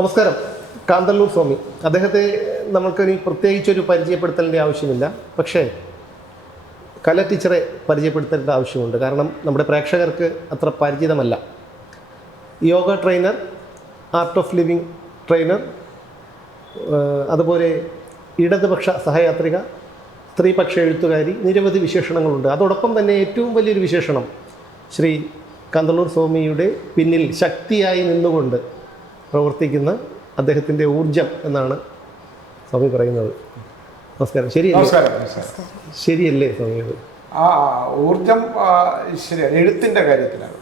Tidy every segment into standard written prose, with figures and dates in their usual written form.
നമസ്കാരം. കാന്തല്ലൂർ സ്വാമി അദ്ദേഹത്തെ നമ്മൾക്കൊരു പ്രത്യേകിച്ചൊരു പരിചയപ്പെടുത്തലിൻ്റെ ആവശ്യമില്ല. പക്ഷേ കല ടീച്ചറെ പരിചയപ്പെടുത്തേണ്ട ആവശ്യമുണ്ട്. കാരണം നമ്മുടെ പ്രേക്ഷകർക്ക് അത്ര പരിചിതമല്ല. Yoga trainer, art of living trainer, അതുപോലെ ഇടതുപക്ഷ സഹയാത്രിക, സ്ത്രീപക്ഷ എഴുത്തുകാരി, നിരവധി വിശേഷണങ്ങളുണ്ട്. അതോടൊപ്പം തന്നെ ഏറ്റവും വലിയൊരു വിശേഷണം ശ്രീ കാന്തല്ലൂർ സ്വാമിയുടെ പിന്നിൽ ശക്തിയായി നിന്നുകൊണ്ട് പ്രവർത്തിക്കുന്ന അദ്ദേഹത്തിൻ്റെ ഊർജം എന്നാണ് സ്വാമി പറയുന്നത്. നമസ്കാരം. ശരിയല്ലേ? ശരിയല്ലേ സ്വാമി? ഊർജം ശരിയാണ്. എഴുത്തിൻ്റെ കാര്യത്തിലാണ്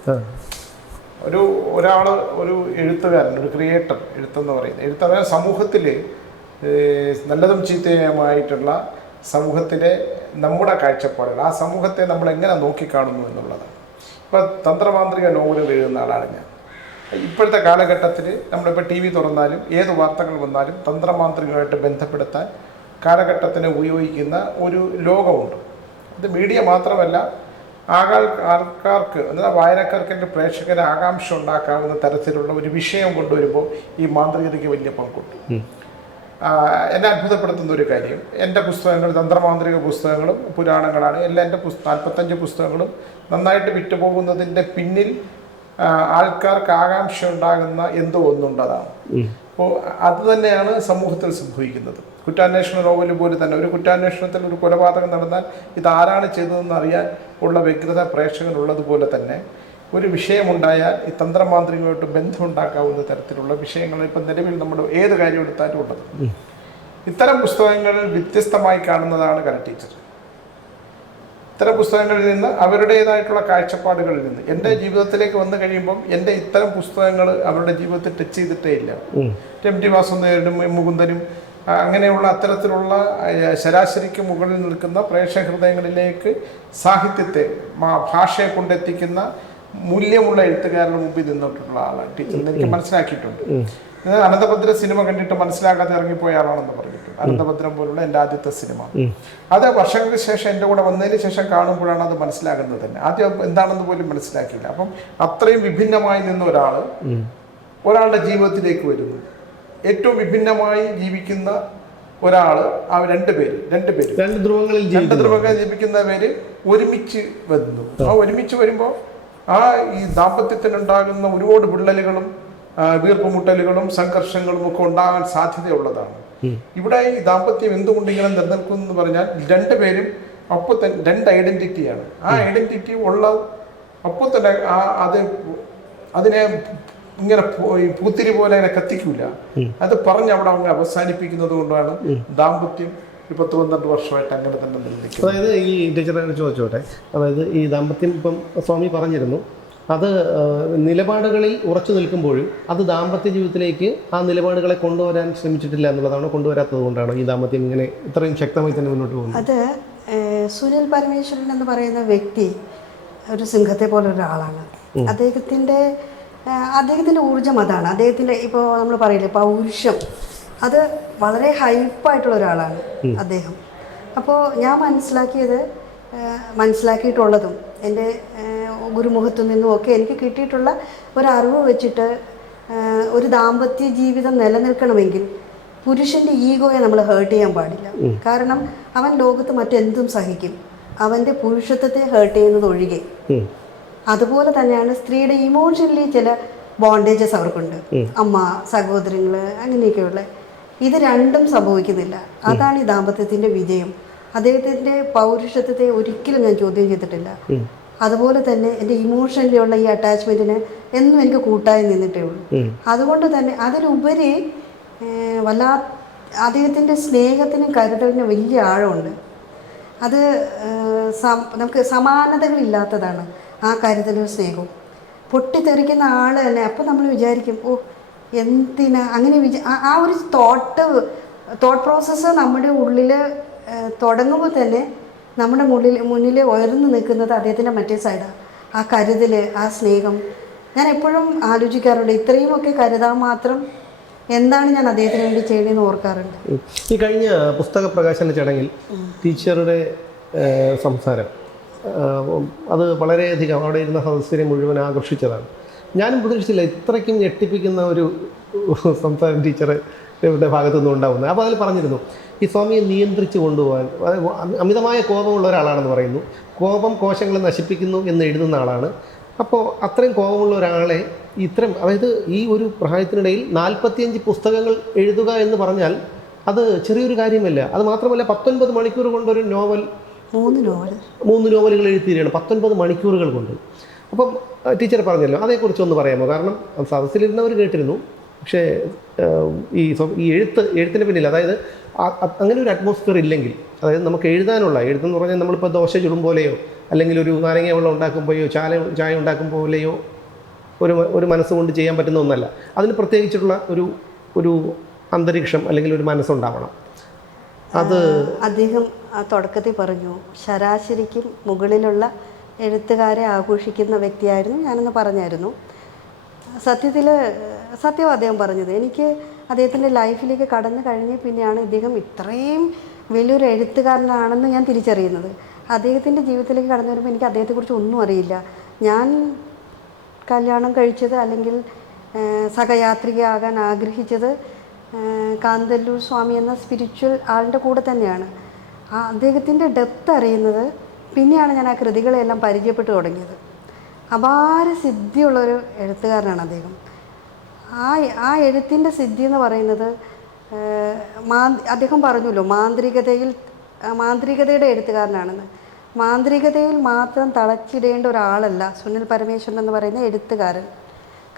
ഒരാൾ ഒരു എഴുത്തുകാരൻ, ഒരു ക്രിയേറ്റർ, എഴുത്തെന്ന് പറയുന്നത് എഴുത്തുകാരൻ സമൂഹത്തിൽ നല്ലതും ചീത്തയുമായിട്ടുള്ള സമൂഹത്തിലെ നമ്മുടെ കാഴ്ചപ്പാടുകൾ, ആ സമൂഹത്തെ നമ്മൾ എങ്ങനെ നോക്കിക്കാണുന്നു എന്നുള്ളതാണ്. ഇപ്പോൾ തന്ത്രമാന്ത്രിക നോവലുകൾ എഴുതുന്ന ആളാണ് ഞാൻ. ഇപ്പോഴത്തെ കാലഘട്ടത്തിൽ നമ്മളിപ്പോൾ ടി വി തുറന്നാലും ഏത് വാർത്തകൾ വന്നാലും തന്ത്രമാന്ത്രികമായിട്ട് ബന്ധപ്പെടുത്താൻ കാലഘട്ടത്തിന് ഉപയോഗിക്കുന്ന ഒരു ലോകമുണ്ട്. ഇത് മീഡിയ മാത്രമല്ല, ആൾക്കാർക്ക് എന്നാൽ വായനക്കാർക്ക്, പ്രേക്ഷകരെ ആകാംക്ഷ ഉണ്ടാക്കാവുന്ന തരത്തിലുള്ള ഒരു വിഷയം കൊണ്ടുവരുമ്പോൾ ഈ മാന്ത്രികതയ്ക്ക് വലിയ പങ്കുണ്ട്. എന്നെ അത്ഭുതപ്പെടുത്തുന്ന ഒരു കാര്യം, എൻ്റെ പുസ്തകങ്ങൾ തന്ത്രമാന്ത്രിക പുസ്തകങ്ങളും പുരാണങ്ങളാണ്. എല്ലാ എൻ്റെ 45 പുസ്തകങ്ങളും നന്നായിട്ട് വിറ്റുപോകുന്നതിൻ്റെ പിന്നിൽ ആൾക്കാർക്ക് ആകാംക്ഷ ഉണ്ടാകുന്ന എന്തോ ഒന്നുണ്ടതാണ്. അപ്പോൾ അത് തന്നെയാണ് സമൂഹത്തിൽ സംഭവിക്കുന്നത്. കുറ്റാന്വേഷണ നോവൽ പോലെ തന്നെ ഒരു കുറ്റാന്വേഷണത്തിൽ ഒരു കൊലപാതകം നടന്നാൽ ഇതാരാണ് ചെയ്തതെന്ന് അറിയാൻ ഉള്ള വ്യഗ്രത പ്രേക്ഷകനുള്ളതുപോലെ തന്നെ ഒരു വിഷയമുണ്ടായാൽ ഈ തന്ത്രമാന്ത്രികമായിട്ട് ബന്ധമുണ്ടാക്കാവുന്ന തരത്തിലുള്ള വിഷയങ്ങൾ ഇപ്പം നിലവിൽ നമ്മൾ ഏത് കാര്യം എടുത്താലും ഉള്ളത്. ഇത്തരം പുസ്തകങ്ങൾ വ്യത്യസ്തമായി കാണുന്നതാണ് കല ടീച്ചർ. ഇത്തരം പുസ്തകങ്ങളിൽ നിന്ന് അവരുടേതായിട്ടുള്ള കാഴ്ചപ്പാടുകളിൽ നിന്ന് എൻ്റെ ജീവിതത്തിലേക്ക് വന്നു കഴിയുമ്പം എൻ്റെ ഇത്തരം പുസ്തകങ്ങൾ അവരുടെ ജീവിതത്തിൽ ടച്ച് ചെയ്തിട്ടേ ഇല്ല. ടി വാസുദേവനും മുകുന്ദനും അങ്ങനെയുള്ള അത്തരത്തിലുള്ള ശരാശരിക്ക് മുകളിൽ നിൽക്കുന്ന പ്രേക്ഷക ഹൃദയങ്ങളിലേക്ക് സാഹിത്യത്തെ, ഭാഷയെ കൊണ്ടെത്തിക്കുന്ന മൂല്യമുള്ള എഴുത്തുകാരുടെ മുമ്പിൽ നിന്നിട്ടുള്ള ആളാണ് ടീച്ചർ. എനിക്ക് മനസ്സിലാക്കിയിട്ടുണ്ട്. അനന്തഭദ്ര സിനിമ കണ്ടിട്ട് മനസ്സിലാക്കാതെ ഇറങ്ങിപ്പോയ ആളാണെന്ന് പറഞ്ഞിട്ടുണ്ട്. അനന്തഭദ്രം പോലുള്ള എൻ്റെ ആദ്യത്തെ സിനിമ, അത് വർഷങ്ങൾക്ക് ശേഷം എൻ്റെ കൂടെ വന്നതിന് ശേഷം കാണുമ്പോഴാണ് അത് മനസ്സിലാകുന്നത് തന്നെ. ആദ്യം എന്താണെന്ന് പോലും മനസ്സിലാക്കിയില്ല. അപ്പം അത്രയും വിഭിന്നമായി നിന്ന ഒരാളുടെ ജീവിതത്തിലേക്ക് വരുന്നു. ഏറ്റവും വിഭിന്നമായി ജീവിക്കുന്ന ഒരാള്, ആ രണ്ട് ധ്രുവങ്ങളിൽ ജീവിക്കുന്ന പേര് ഒരുമിച്ച് വരുന്നു. ആ ഒരുമിച്ച് വരുമ്പോൾ ഈ ദാമ്പത്യത്തിനുണ്ടാകുന്ന ഒരുപാട് വിള്ളലുകളും വീർപ്പുമുട്ടലുകളും സംഘർഷങ്ങളും ഒക്കെ ഉണ്ടാകാൻ സാധ്യതയുള്ളതാണ്. ഇവിടെ ഈ ദാമ്പത്യം എന്തുകൊണ്ട് ഇങ്ങനെ നിലനിൽക്കുന്നു എന്ന് പറഞ്ഞാൽ രണ്ടുപേരും അപ്പോൾ തന്നെ രണ്ട് ഐഡന്റിറ്റിയാണ്. ആ ഐഡന്റിറ്റി ഉള്ള അപ്പോൾ തന്നെ അതിനെ ഇങ്ങനെ പൂത്തിരി പോലെ അങ്ങനെ കത്തിക്കൂല. അത് പറഞ്ഞ് അവിടെ അങ്ങ് അവസാനിപ്പിക്കുന്നത് കൊണ്ടാണ് ദാമ്പത്യം 10-12 വർഷമായിട്ട് അങ്ങനെ തന്നെ നിലനിൽക്കുന്നത്. അതായത് ഈ ടീച്ചറെ ചോദിച്ചോട്ടെ, അതായത് ഈ ദാമ്പത്യം ഇപ്പം സ്വാമി പറഞ്ഞിരുന്നു, അത് നിലപാടുകളിൽ ഉറച്ചു നിൽക്കുമ്പോഴും അത് ദാമ്പത്യ ജീവിതത്തിലേക്ക് ആ നിലപാടുകളെ കൊണ്ടുവരാൻ ശ്രമിച്ചിട്ടില്ല എന്നുള്ളതാണ്. കൊണ്ടുവരാത്തത് കൊണ്ടാണ് ഈ ദാമ്പത്യം ഇങ്ങനെ ഇത്രയും ശക്തമായി തന്നെ മുന്നോട്ട് പോകുന്നത്. അത് സുനിൽ പരമേശ്വരൻ എന്ന് പറയുന്ന വ്യക്തി ഒരു സിംഹത്തെ പോലെ ഒരാളാണ്. അദ്ദേഹത്തിൻ്റെ ഊർജ്ജം അതാണ്. അദ്ദേഹത്തിൻ്റെ ഇപ്പോൾ നമ്മൾ പറയില്ലേ പൗരുഷം, അത് വളരെ ഹൈപ്പായിട്ടുള്ള ഒരാളാണ് അദ്ദേഹം. അപ്പോൾ ഞാൻ മനസ്സിലാക്കിയിട്ടുള്ളതും എൻ്റെ ഗുരുമുഖത്തു നിന്നും ഒക്കെ എനിക്ക് കിട്ടിയിട്ടുള്ള ഒരറിവ് വെച്ചിട്ട് ഒരു ദാമ്പത്യ ജീവിതം നിലനിൽക്കണമെങ്കിൽ പുരുഷൻ്റെ ഈഗോയെ നമ്മൾ ഹേർട്ട് ചെയ്യാൻ പാടില്ല. കാരണം അവൻ ലോകത്ത് മറ്റെന്തും സഹിക്കും, അവൻ്റെ പുരുഷത്വത്തെ ഹേർട്ട് ചെയ്യുന്നത് ഒഴികെ. അതുപോലെ തന്നെയാണ് സ്ത്രീയുടെ ഇമോഷണലി ചില ബോണ്ടേജസ് അവർക്കുണ്ട്. അമ്മ, സഹോദരങ്ങൾ, അങ്ങനെയൊക്കെയുള്ള ഇത് രണ്ടും സംഭവിക്കുന്നില്ല. അതാണ് ഈ ദാമ്പത്യത്തിൻ്റെ വിജയം. അദ്ദേഹത്തിൻ്റെ പൗരുഷത്വത്തെ ഒരിക്കലും ഞാൻ ചോദ്യം ചെയ്തിട്ടില്ല. അതുപോലെ തന്നെ എൻ്റെ ഇമോഷനിലുള്ള ഈ അറ്റാച്ച്മെൻറ്റിന് എന്നും എനിക്ക് കൂട്ടായി നിന്നിട്ടേ ഉള്ളൂ. അതുകൊണ്ട് തന്നെ അതിലുപരി അദ്ദേഹത്തിൻ്റെ സ്നേഹത്തിനും കരുതലിനും വലിയ ആഴമുണ്ട്. അത് നമുക്ക് സമാനതകളില്ലാത്തതാണ് ആ കരുതലും സ്നേഹവും. പൊട്ടിത്തെറിക്കുന്ന ആൾ തന്നെ അപ്പം നമ്മൾ വിചാരിക്കും, ഓ എന്തിനാ അങ്ങനെ ആ ഒരു തോട്ട് പ്രോസസ്സ് നമ്മുടെ ഉള്ളിൽ തുടങ്ങുമ്പോൾ തന്നെ നമ്മുടെ മുന്നിൽ ഉയർന്നു നിൽക്കുന്നത് അദ്ദേഹത്തിൻ്റെ മറ്റേ സൈഡാണ്. ആ കരുതൽ, ആ സ്നേഹം. ഞാൻ എപ്പോഴും ആലോചിക്കാറുണ്ട്, ഇത്രയുമൊക്കെ കരുതാൻ മാത്രം എന്താണ് ഞാൻ അദ്ദേഹത്തിന് വേണ്ടി ചെയ്തതെന്ന് ഓർക്കാറുണ്ട്. ഈ കഴിഞ്ഞ പുസ്തക പ്രകാശന ചടങ്ങിൽ ടീച്ചറുടെ സംസാരം അത് വളരെയധികം അവിടെ ഇരുന്ന സദസ്യരെ മുഴുവൻ ആകർഷിച്ചതാണ്. ഞാനും പ്രതീക്ഷിച്ചില്ല ഇത്രയ്ക്കും ഞെട്ടിപ്പിക്കുന്ന ഒരു സംസാരം ടീച്ചറുടെ ഭാഗത്തു നിന്നും ഉണ്ടാകുന്നത്. അപ്പോൾ അതിൽ പറഞ്ഞിരുന്നു ഈ സ്വാമിയെ നിയന്ത്രിച്ച് കൊണ്ടുപോകാൻ അമിതമായ കോപമുള്ള ഒരാളാണെന്ന് പറയുന്നു. കോപം കോശങ്ങളെ നശിപ്പിക്കുന്നു എന്ന് എഴുതുന്ന ആളാണ്. അപ്പോൾ അത്രയും കോപമുള്ള ഒരാളെ അതായത് ഈ ഒരു പ്രായത്തിനിടയിൽ 45 പുസ്തകങ്ങൾ എഴുതുക എന്ന് പറഞ്ഞാൽ അത് ചെറിയൊരു കാര്യമല്ല. അത് മാത്രമല്ല 19 മണിക്കൂർ കൊണ്ടൊരു നോവൽ, 3 നോവലുകൾ എഴുതിയിരിക്കുകയാണ് 19 മണിക്കൂറുകൾ കൊണ്ട്. അപ്പം ടീച്ചർ പറഞ്ഞല്ലോ, അതേക്കുറിച്ചൊന്ന് പറയാമോ? കാരണം സദസ്സിലിരുന്നവർ കേട്ടിരുന്നു, പക്ഷേ ഈ എഴുത്തിന് പിന്നിൽ, അതായത് അങ്ങനെ ഒരു അറ്റ്മോസ്ഫിയർ ഇല്ലെങ്കിൽ, അതായത് നമുക്ക് എഴുത്തെന്ന് പറഞ്ഞാൽ നമ്മളിപ്പോൾ ദോശ ചുടും പോലെയോ അല്ലെങ്കിൽ ഒരു നാരങ്ങ വെള്ളം ഉണ്ടാക്കുമ്പോഴോ ചായ ഉണ്ടാക്കുമ്പോലെയോ ഒരു മനസ്സുകൊണ്ട് ചെയ്യാൻ പറ്റുന്ന ഒന്നല്ല. അതിന് പ്രത്യേകിച്ചിട്ടുള്ള ഒരു അന്തരീക്ഷം അല്ലെങ്കിൽ ഒരു മനസ്സുണ്ടാവണം. അത് അദ്ദേഹം തുടക്കത്തിൽ പറഞ്ഞു, ശരാശരിക്കും മുകളിലുള്ള എഴുത്തുകാരെ ആഘോഷിക്കുന്ന വ്യക്തിയായിരുന്നു ഞാനെന്ന് പറഞ്ഞായിരുന്നു. സത്യം അദ്ദേഹം പറഞ്ഞത്. എനിക്ക് അദ്ദേഹത്തിൻ്റെ ലൈഫിലേക്ക് കടന്നു കഴിഞ്ഞ് പിന്നെയാണ് ഇദ്ദേഹം ഇത്രയും വലിയൊരു എഴുത്തുകാരനാണെന്ന് ഞാൻ തിരിച്ചറിയുന്നത്. അദ്ദേഹത്തിൻ്റെ ജീവിതത്തിലേക്ക് കടന്നു വരുമ്പോൾ എനിക്ക് അദ്ദേഹത്തെക്കുറിച്ച് ഒന്നും അറിയില്ല. ഞാൻ കല്യാണം കഴിച്ചത് അല്ലെങ്കിൽ സഹയാത്രികയാകാൻ ആഗ്രഹിച്ചത് കാന്തല്ലൂർ സ്വാമി എന്ന സ്പിരിച്വൽ ആളിൻ്റെ കൂടെ തന്നെയാണ്. അദ്ദേഹത്തിൻ്റെ ഡെപ്ത് അറിയുന്നത് പിന്നെയാണ് ഞാൻ ആ കൃതികളെല്ലാം പരിചയപ്പെട്ടു തുടങ്ങിയത്. അപാര സിദ്ധിയുള്ളൊരു എഴുത്തുകാരനാണ് അദ്ദേഹം. ആ എഴുത്തിൻ്റെ സിദ്ധി എന്ന് പറയുന്നത് അദ്ദേഹം പറഞ്ഞല്ലോ മാന്ത്രികതയുടെ എഴുത്തുകാരനാണെന്ന്. മാന്ത്രികതയിൽ മാത്രം തളച്ചിടേണ്ട ഒരാളല്ല സുനിൽ പരമേശ്വരൻ എന്ന് പറയുന്ന എഴുത്തുകാരൻ.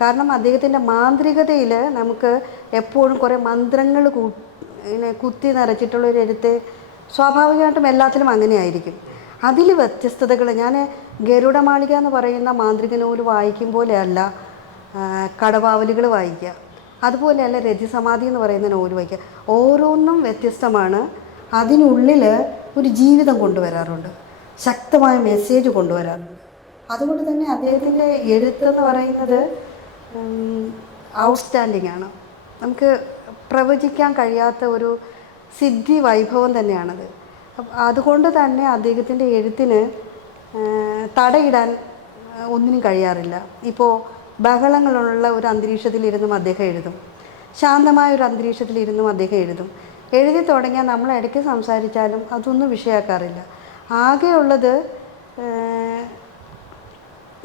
കാരണം അദ്ദേഹത്തിൻ്റെ മാന്ത്രികതയിൽ നമുക്ക് എപ്പോഴും കുറേ മന്ത്രങ്ങൾ കുത്തി നിറച്ചിട്ടുള്ളൊരു എഴുത്ത് സ്വാഭാവികമായിട്ടും എല്ലാത്തിലും അങ്ങനെയായിരിക്കും. അതിൽ വ്യത്യസ്തതകൾ, ഞാൻ ഗരുഡമാളിക എന്ന് പറയുന്ന മാന്ത്രിക നോവൽ വായിക്കും പോലെയല്ല കടവാവലുകൾ വായിക്കുക, അതുപോലെയല്ല രതിസമാധി എന്ന് പറയുന്ന നോവൽ വായിക്കുക. ഓരോന്നും വ്യത്യസ്തമാണ്. അതിനുള്ളിൽ ഒരു ജീവിതം കൊണ്ടുവരാറുണ്ട്, ശക്തമായ മെസ്സേജ് കൊണ്ടുവരാറുണ്ട്. അതുകൊണ്ട് തന്നെ അദ്ദേഹത്തിൻ്റെ എഴുത്തെന്ന് പറയുന്നത് ഔട്ട്സ്റ്റാൻഡിംഗ് ആണ്. നമുക്ക് പ്രവചിക്കാൻ കഴിയാത്ത ഒരു സിദ്ധി വൈഭവം തന്നെയാണത്. അതുകൊണ്ട് തന്നെ അദ്ദേഹത്തിൻ്റെ എഴുത്തിന് തടയിടാൻ ഒന്നിനും കഴിയാറില്ല. ഇപ്പോൾ ബഹളങ്ങളുള്ള ഒരു അന്തരീക്ഷത്തിലിരുന്നും അദ്ദേഹം എഴുതും, ശാന്തമായ ഒരു അന്തരീക്ഷത്തിലിരുന്നും അദ്ദേഹം എഴുതും. എഴുതി തുടങ്ങിയാൽ നമ്മൾ ഇടയ്ക്ക് സംസാരിച്ചാലും അതൊന്നും വിഷയമാക്കാറില്ല. ആകെയുള്ളത്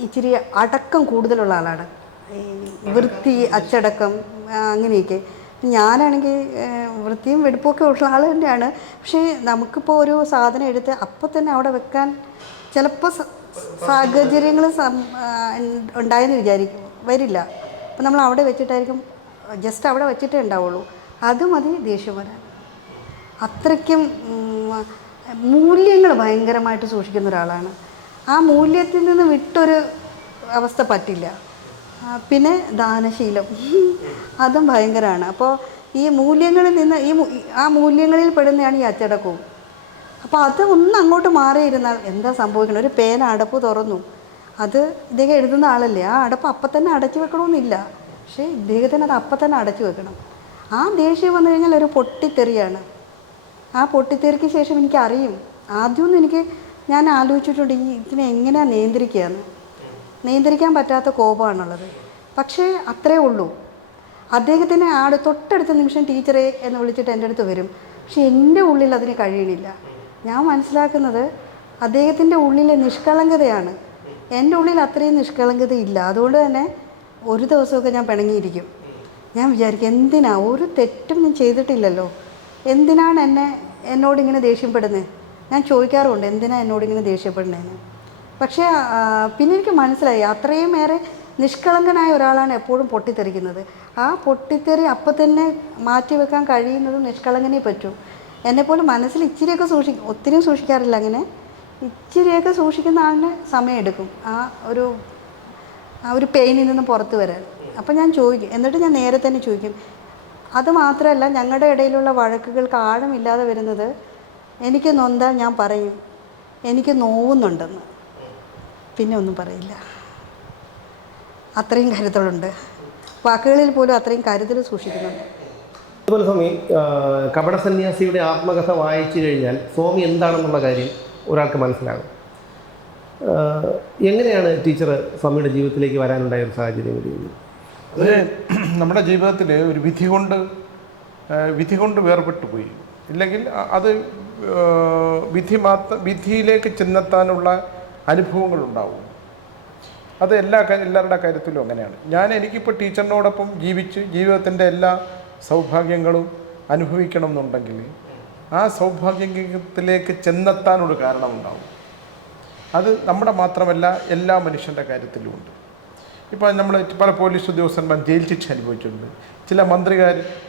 ഇച്ചിരി അടക്കം കൂടുതലുള്ള ആളാണ്, വൃത്തി, അച്ചടക്കം, അങ്ങനെയൊക്കെ. ഞാനാണെങ്കിൽ വൃത്തിയും വെടുപ്പൊക്കെ ഉള്ള ആൾ തന്നെയാണ്. പക്ഷേ നമുക്കിപ്പോൾ ഒരു സാധനം എടുത്ത് അപ്പം തന്നെ അവിടെ വെക്കാൻ ചിലപ്പോൾ സാഹചര്യങ്ങൾ ഉണ്ടായെന്ന് വരില്ല. അപ്പം നമ്മൾ അവിടെ വെച്ചിട്ടായിരിക്കും, ജസ്റ്റ് അവിടെ വെച്ചിട്ടേ ഉണ്ടാവുള്ളൂ. അത് മതി ദേഷ്യം വരാൻ. അത്രയ്ക്കും മൂല്യങ്ങൾ ഭയങ്കരമായിട്ട് സൂക്ഷിക്കുന്ന ഒരാളാണ്. ആ മൂല്യത്തിൽ നിന്ന് വിട്ടൊരു അവസ്ഥ പറ്റില്ല. പിന്നെ ദാനശീലം, അതും ഭയങ്കരമാണ്. അപ്പോൾ ഈ മൂല്യങ്ങളിൽ നിന്ന് ആ മൂല്യങ്ങളിൽ പെടുന്നതാണ് ഈ അച്ചടക്കവും. അപ്പോൾ അത് ഒന്ന് അങ്ങോട്ട് മാറിയിരുന്നാൽ എന്താ സംഭവിക്കണം? ഒരു പേന അടപ്പ് തുറന്നു, അത് ഇദ്ദേഹം എഴുതുന്ന ആളല്ലേ, ആ അടപ്പ് അപ്പം തന്നെ അടച്ചു വെക്കണമെന്നില്ല, പക്ഷേ ഇദ്ദേഹത്തിന് അത് അപ്പം തന്നെ അടച്ചു വെക്കണം. ആ ദേഷ്യം വന്നു കഴിഞ്ഞാൽ ഒരു പൊട്ടിത്തെറിയാണ്. ആ പൊട്ടിത്തെറിക്ക് ശേഷം എനിക്കറിയും, ആദ്യമൊന്നും ഞാൻ ആലോചിച്ചിട്ടുണ്ട് ഇതിനെ എങ്ങനെയാണ് നിയന്ത്രിക്കാൻ പറ്റാത്ത കോപമാണുള്ളത്. പക്ഷേ അത്രേ ഉള്ളൂ. അദ്ദേഹത്തിന് തൊട്ടടുത്ത നിമിഷം ടീച്ചറെ എന്ന് വിളിച്ചിട്ട് എൻ്റെ അടുത്ത് വരും. പക്ഷെ എൻ്റെ ഉള്ളിൽ അതിന് കഴിയണില്ല. ഞാൻ മനസ്സിലാക്കുന്നത് അദ്ദേഹത്തിൻ്റെ ഉള്ളിലെ നിഷ്കളങ്കതയാണ്. എൻ്റെ ഉള്ളിൽ അത്രയും നിഷ്കളങ്കതയില്ല. അതുകൊണ്ട് തന്നെ ഒരു ദിവസമൊക്കെ ഞാൻ പിണങ്ങിയിരിക്കും. ഞാൻ വിചാരിക്കും, എന്തിനാ, ഒരു തെറ്റും ഞാൻ ചെയ്തിട്ടില്ലല്ലോ, എന്തിനാണ് എന്നോടിങ്ങനെ ദേഷ്യപ്പെടുന്നത്? ഞാൻ ചോദിക്കാറുണ്ട്, എന്തിനാ എന്നോടിങ്ങനെ ദേഷ്യപ്പെടുന്നതെന്ന്. പക്ഷേ പിന്നെ എനിക്ക് മനസ്സിലായി, അത്രയും ഏറെ നിഷ്കളങ്കനായ ഒരാളാണ് എപ്പോഴും പൊട്ടിത്തെറിക്കുന്നത്. ആ പൊട്ടിത്തെറി അപ്പം തന്നെ മാറ്റി വെക്കാൻ കഴിയുന്നത് നിഷ്കളങ്കനെ പറ്റൂ. എന്നെപ്പോലെ മനസ്സിൽ ഇച്ചിരിയൊക്കെ ഒത്തിരിയും സൂക്ഷിക്കാറില്ല, അങ്ങനെ ഇച്ചിരിയൊക്കെ സൂക്ഷിക്കുന്ന ആളിന് സമയമെടുക്കും ആ ഒരു പെയിനിൽ നിന്ന് പുറത്ത് വരാൻ. അപ്പം ഞാൻ ചോദിക്കും, എന്നിട്ട് ഞാൻ നേരെ തന്നെ ചോദിക്കും. അത് മാത്രമല്ല, ഞങ്ങളുടെ ഇടയിലുള്ള വഴക്കുകൾക്ക് ആഴമില്ലാതെ വരുന്നത്, എനിക്ക് നൊന്താൽ ഞാൻ പറയും എനിക്ക് നോവുന്നുണ്ടെന്ന്, പിന്നെ ഒന്നും പറയില്ല. അത്രയും കരുതലുണ്ട്, വാക്കുകളിൽ പോലും അത്രയും കരുതൽ സൂക്ഷിക്കുന്നുണ്ട്. അതുപോലെ സ്വാമി, കപട സന്യാസിയുടെ ആത്മകഥ വായിച്ചു കഴിഞ്ഞാൽ സ്വാമി എന്താണെന്നുള്ള കാര്യം ഒരാൾക്ക് മനസ്സിലാകും. എങ്ങനെയാണ് ടീച്ചർ സ്വാമിയുടെ ജീവിതത്തിലേക്ക് വരാനുണ്ടായ ഒരു സാഹചര്യം? അത് നമ്മുടെ ജീവിതത്തിൽ ഒരു വിധി കൊണ്ട് വേർപെട്ടു പോയി. ഇല്ലെങ്കിൽ അത് വിധിയിലേക്ക് ചെന്നെത്താനുള്ള അനുഭവങ്ങളുണ്ടാവും. അത് എല്ലാവരുടെ കാര്യത്തിലും അങ്ങനെയാണ്. എനിക്കിപ്പോൾ ടീച്ചറിനോടൊപ്പം ജീവിച്ച് ജീവിതത്തിൻ്റെ എല്ലാ സൗഭാഗ്യങ്ങളും അനുഭവിക്കണം എന്നുണ്ടെങ്കിൽ ആ സൗഭാഗ്യത്തിലേക്ക് ചെന്നെത്താനൊരു കാരണമുണ്ടാവും. അത് നമ്മുടെ മാത്രമല്ല, എല്ലാ മനുഷ്യൻ്റെ കാര്യത്തിലുമുണ്ട്. ഇപ്പോൾ നമ്മൾ പല പോലീസ് ഉദ്യോഗസ്ഥന്മാർ ജയിൽ ശിക്ഷ അനുഭവിച്ചിട്ടുണ്ട്, ചില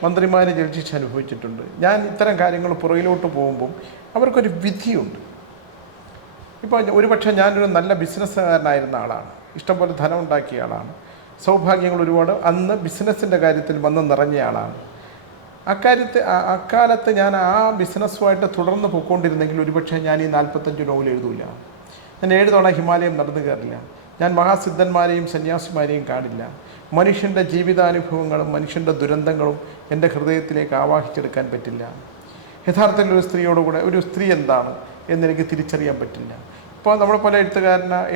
മന്ത്രിമാർ ജയിൽ ശിക്ഷ അനുഭവിച്ചിട്ടുണ്ട്. ഞാൻ ഇത്തരം കാര്യങ്ങൾ പുറകിലോട്ട് പോകുമ്പം അവർക്കൊരു വിധിയുണ്ട്. ഇപ്പോൾ ഒരുപക്ഷെ ഞാനൊരു നല്ല ബിസിനസ്സുകാരനായിരുന്ന ആളാണ്, ഇഷ്ടംപോലെ ധനം ഉണ്ടാക്കിയ ആളാണ്, സൗഭാഗ്യങ്ങൾ ഒരുപാട് അന്ന് ബിസിനസ്സിൻ്റെ കാര്യത്തിൽ വന്ന് നിറഞ്ഞ ആളാണ്. അക്കാലത്ത് ഞാൻ ആ ബിസിനസ്സുമായിട്ട് തുടർന്ന് പോയിക്കൊണ്ടിരുന്നെങ്കിൽ ഒരുപക്ഷെ ഞാൻ ഈ 45 നോവൽ എഴുതൂല, ഞാൻ 7 തവണ ഹിമാലയം നടന്നു കയറില്ല, ഞാൻ മഹാസിദ്ധന്മാരെയും സന്യാസിമാരെയും കാണില്ല. മനുഷ്യൻ്റെ ജീവിതാനുഭവങ്ങളും മനുഷ്യൻ്റെ ദുരന്തങ്ങളും എൻ്റെ ഹൃദയത്തിലേക്ക് ആവാഹിച്ചെടുക്കാൻ പറ്റില്ല. യഥാർത്ഥത്തിൽ ഒരു സ്ത്രീയോടുകൂടെ ഒരു സ്ത്രീ എന്താണ് എന്നെനിക്ക് തിരിച്ചറിയാൻ പറ്റില്ല. ഇപ്പോൾ നമ്മളെ പോലെ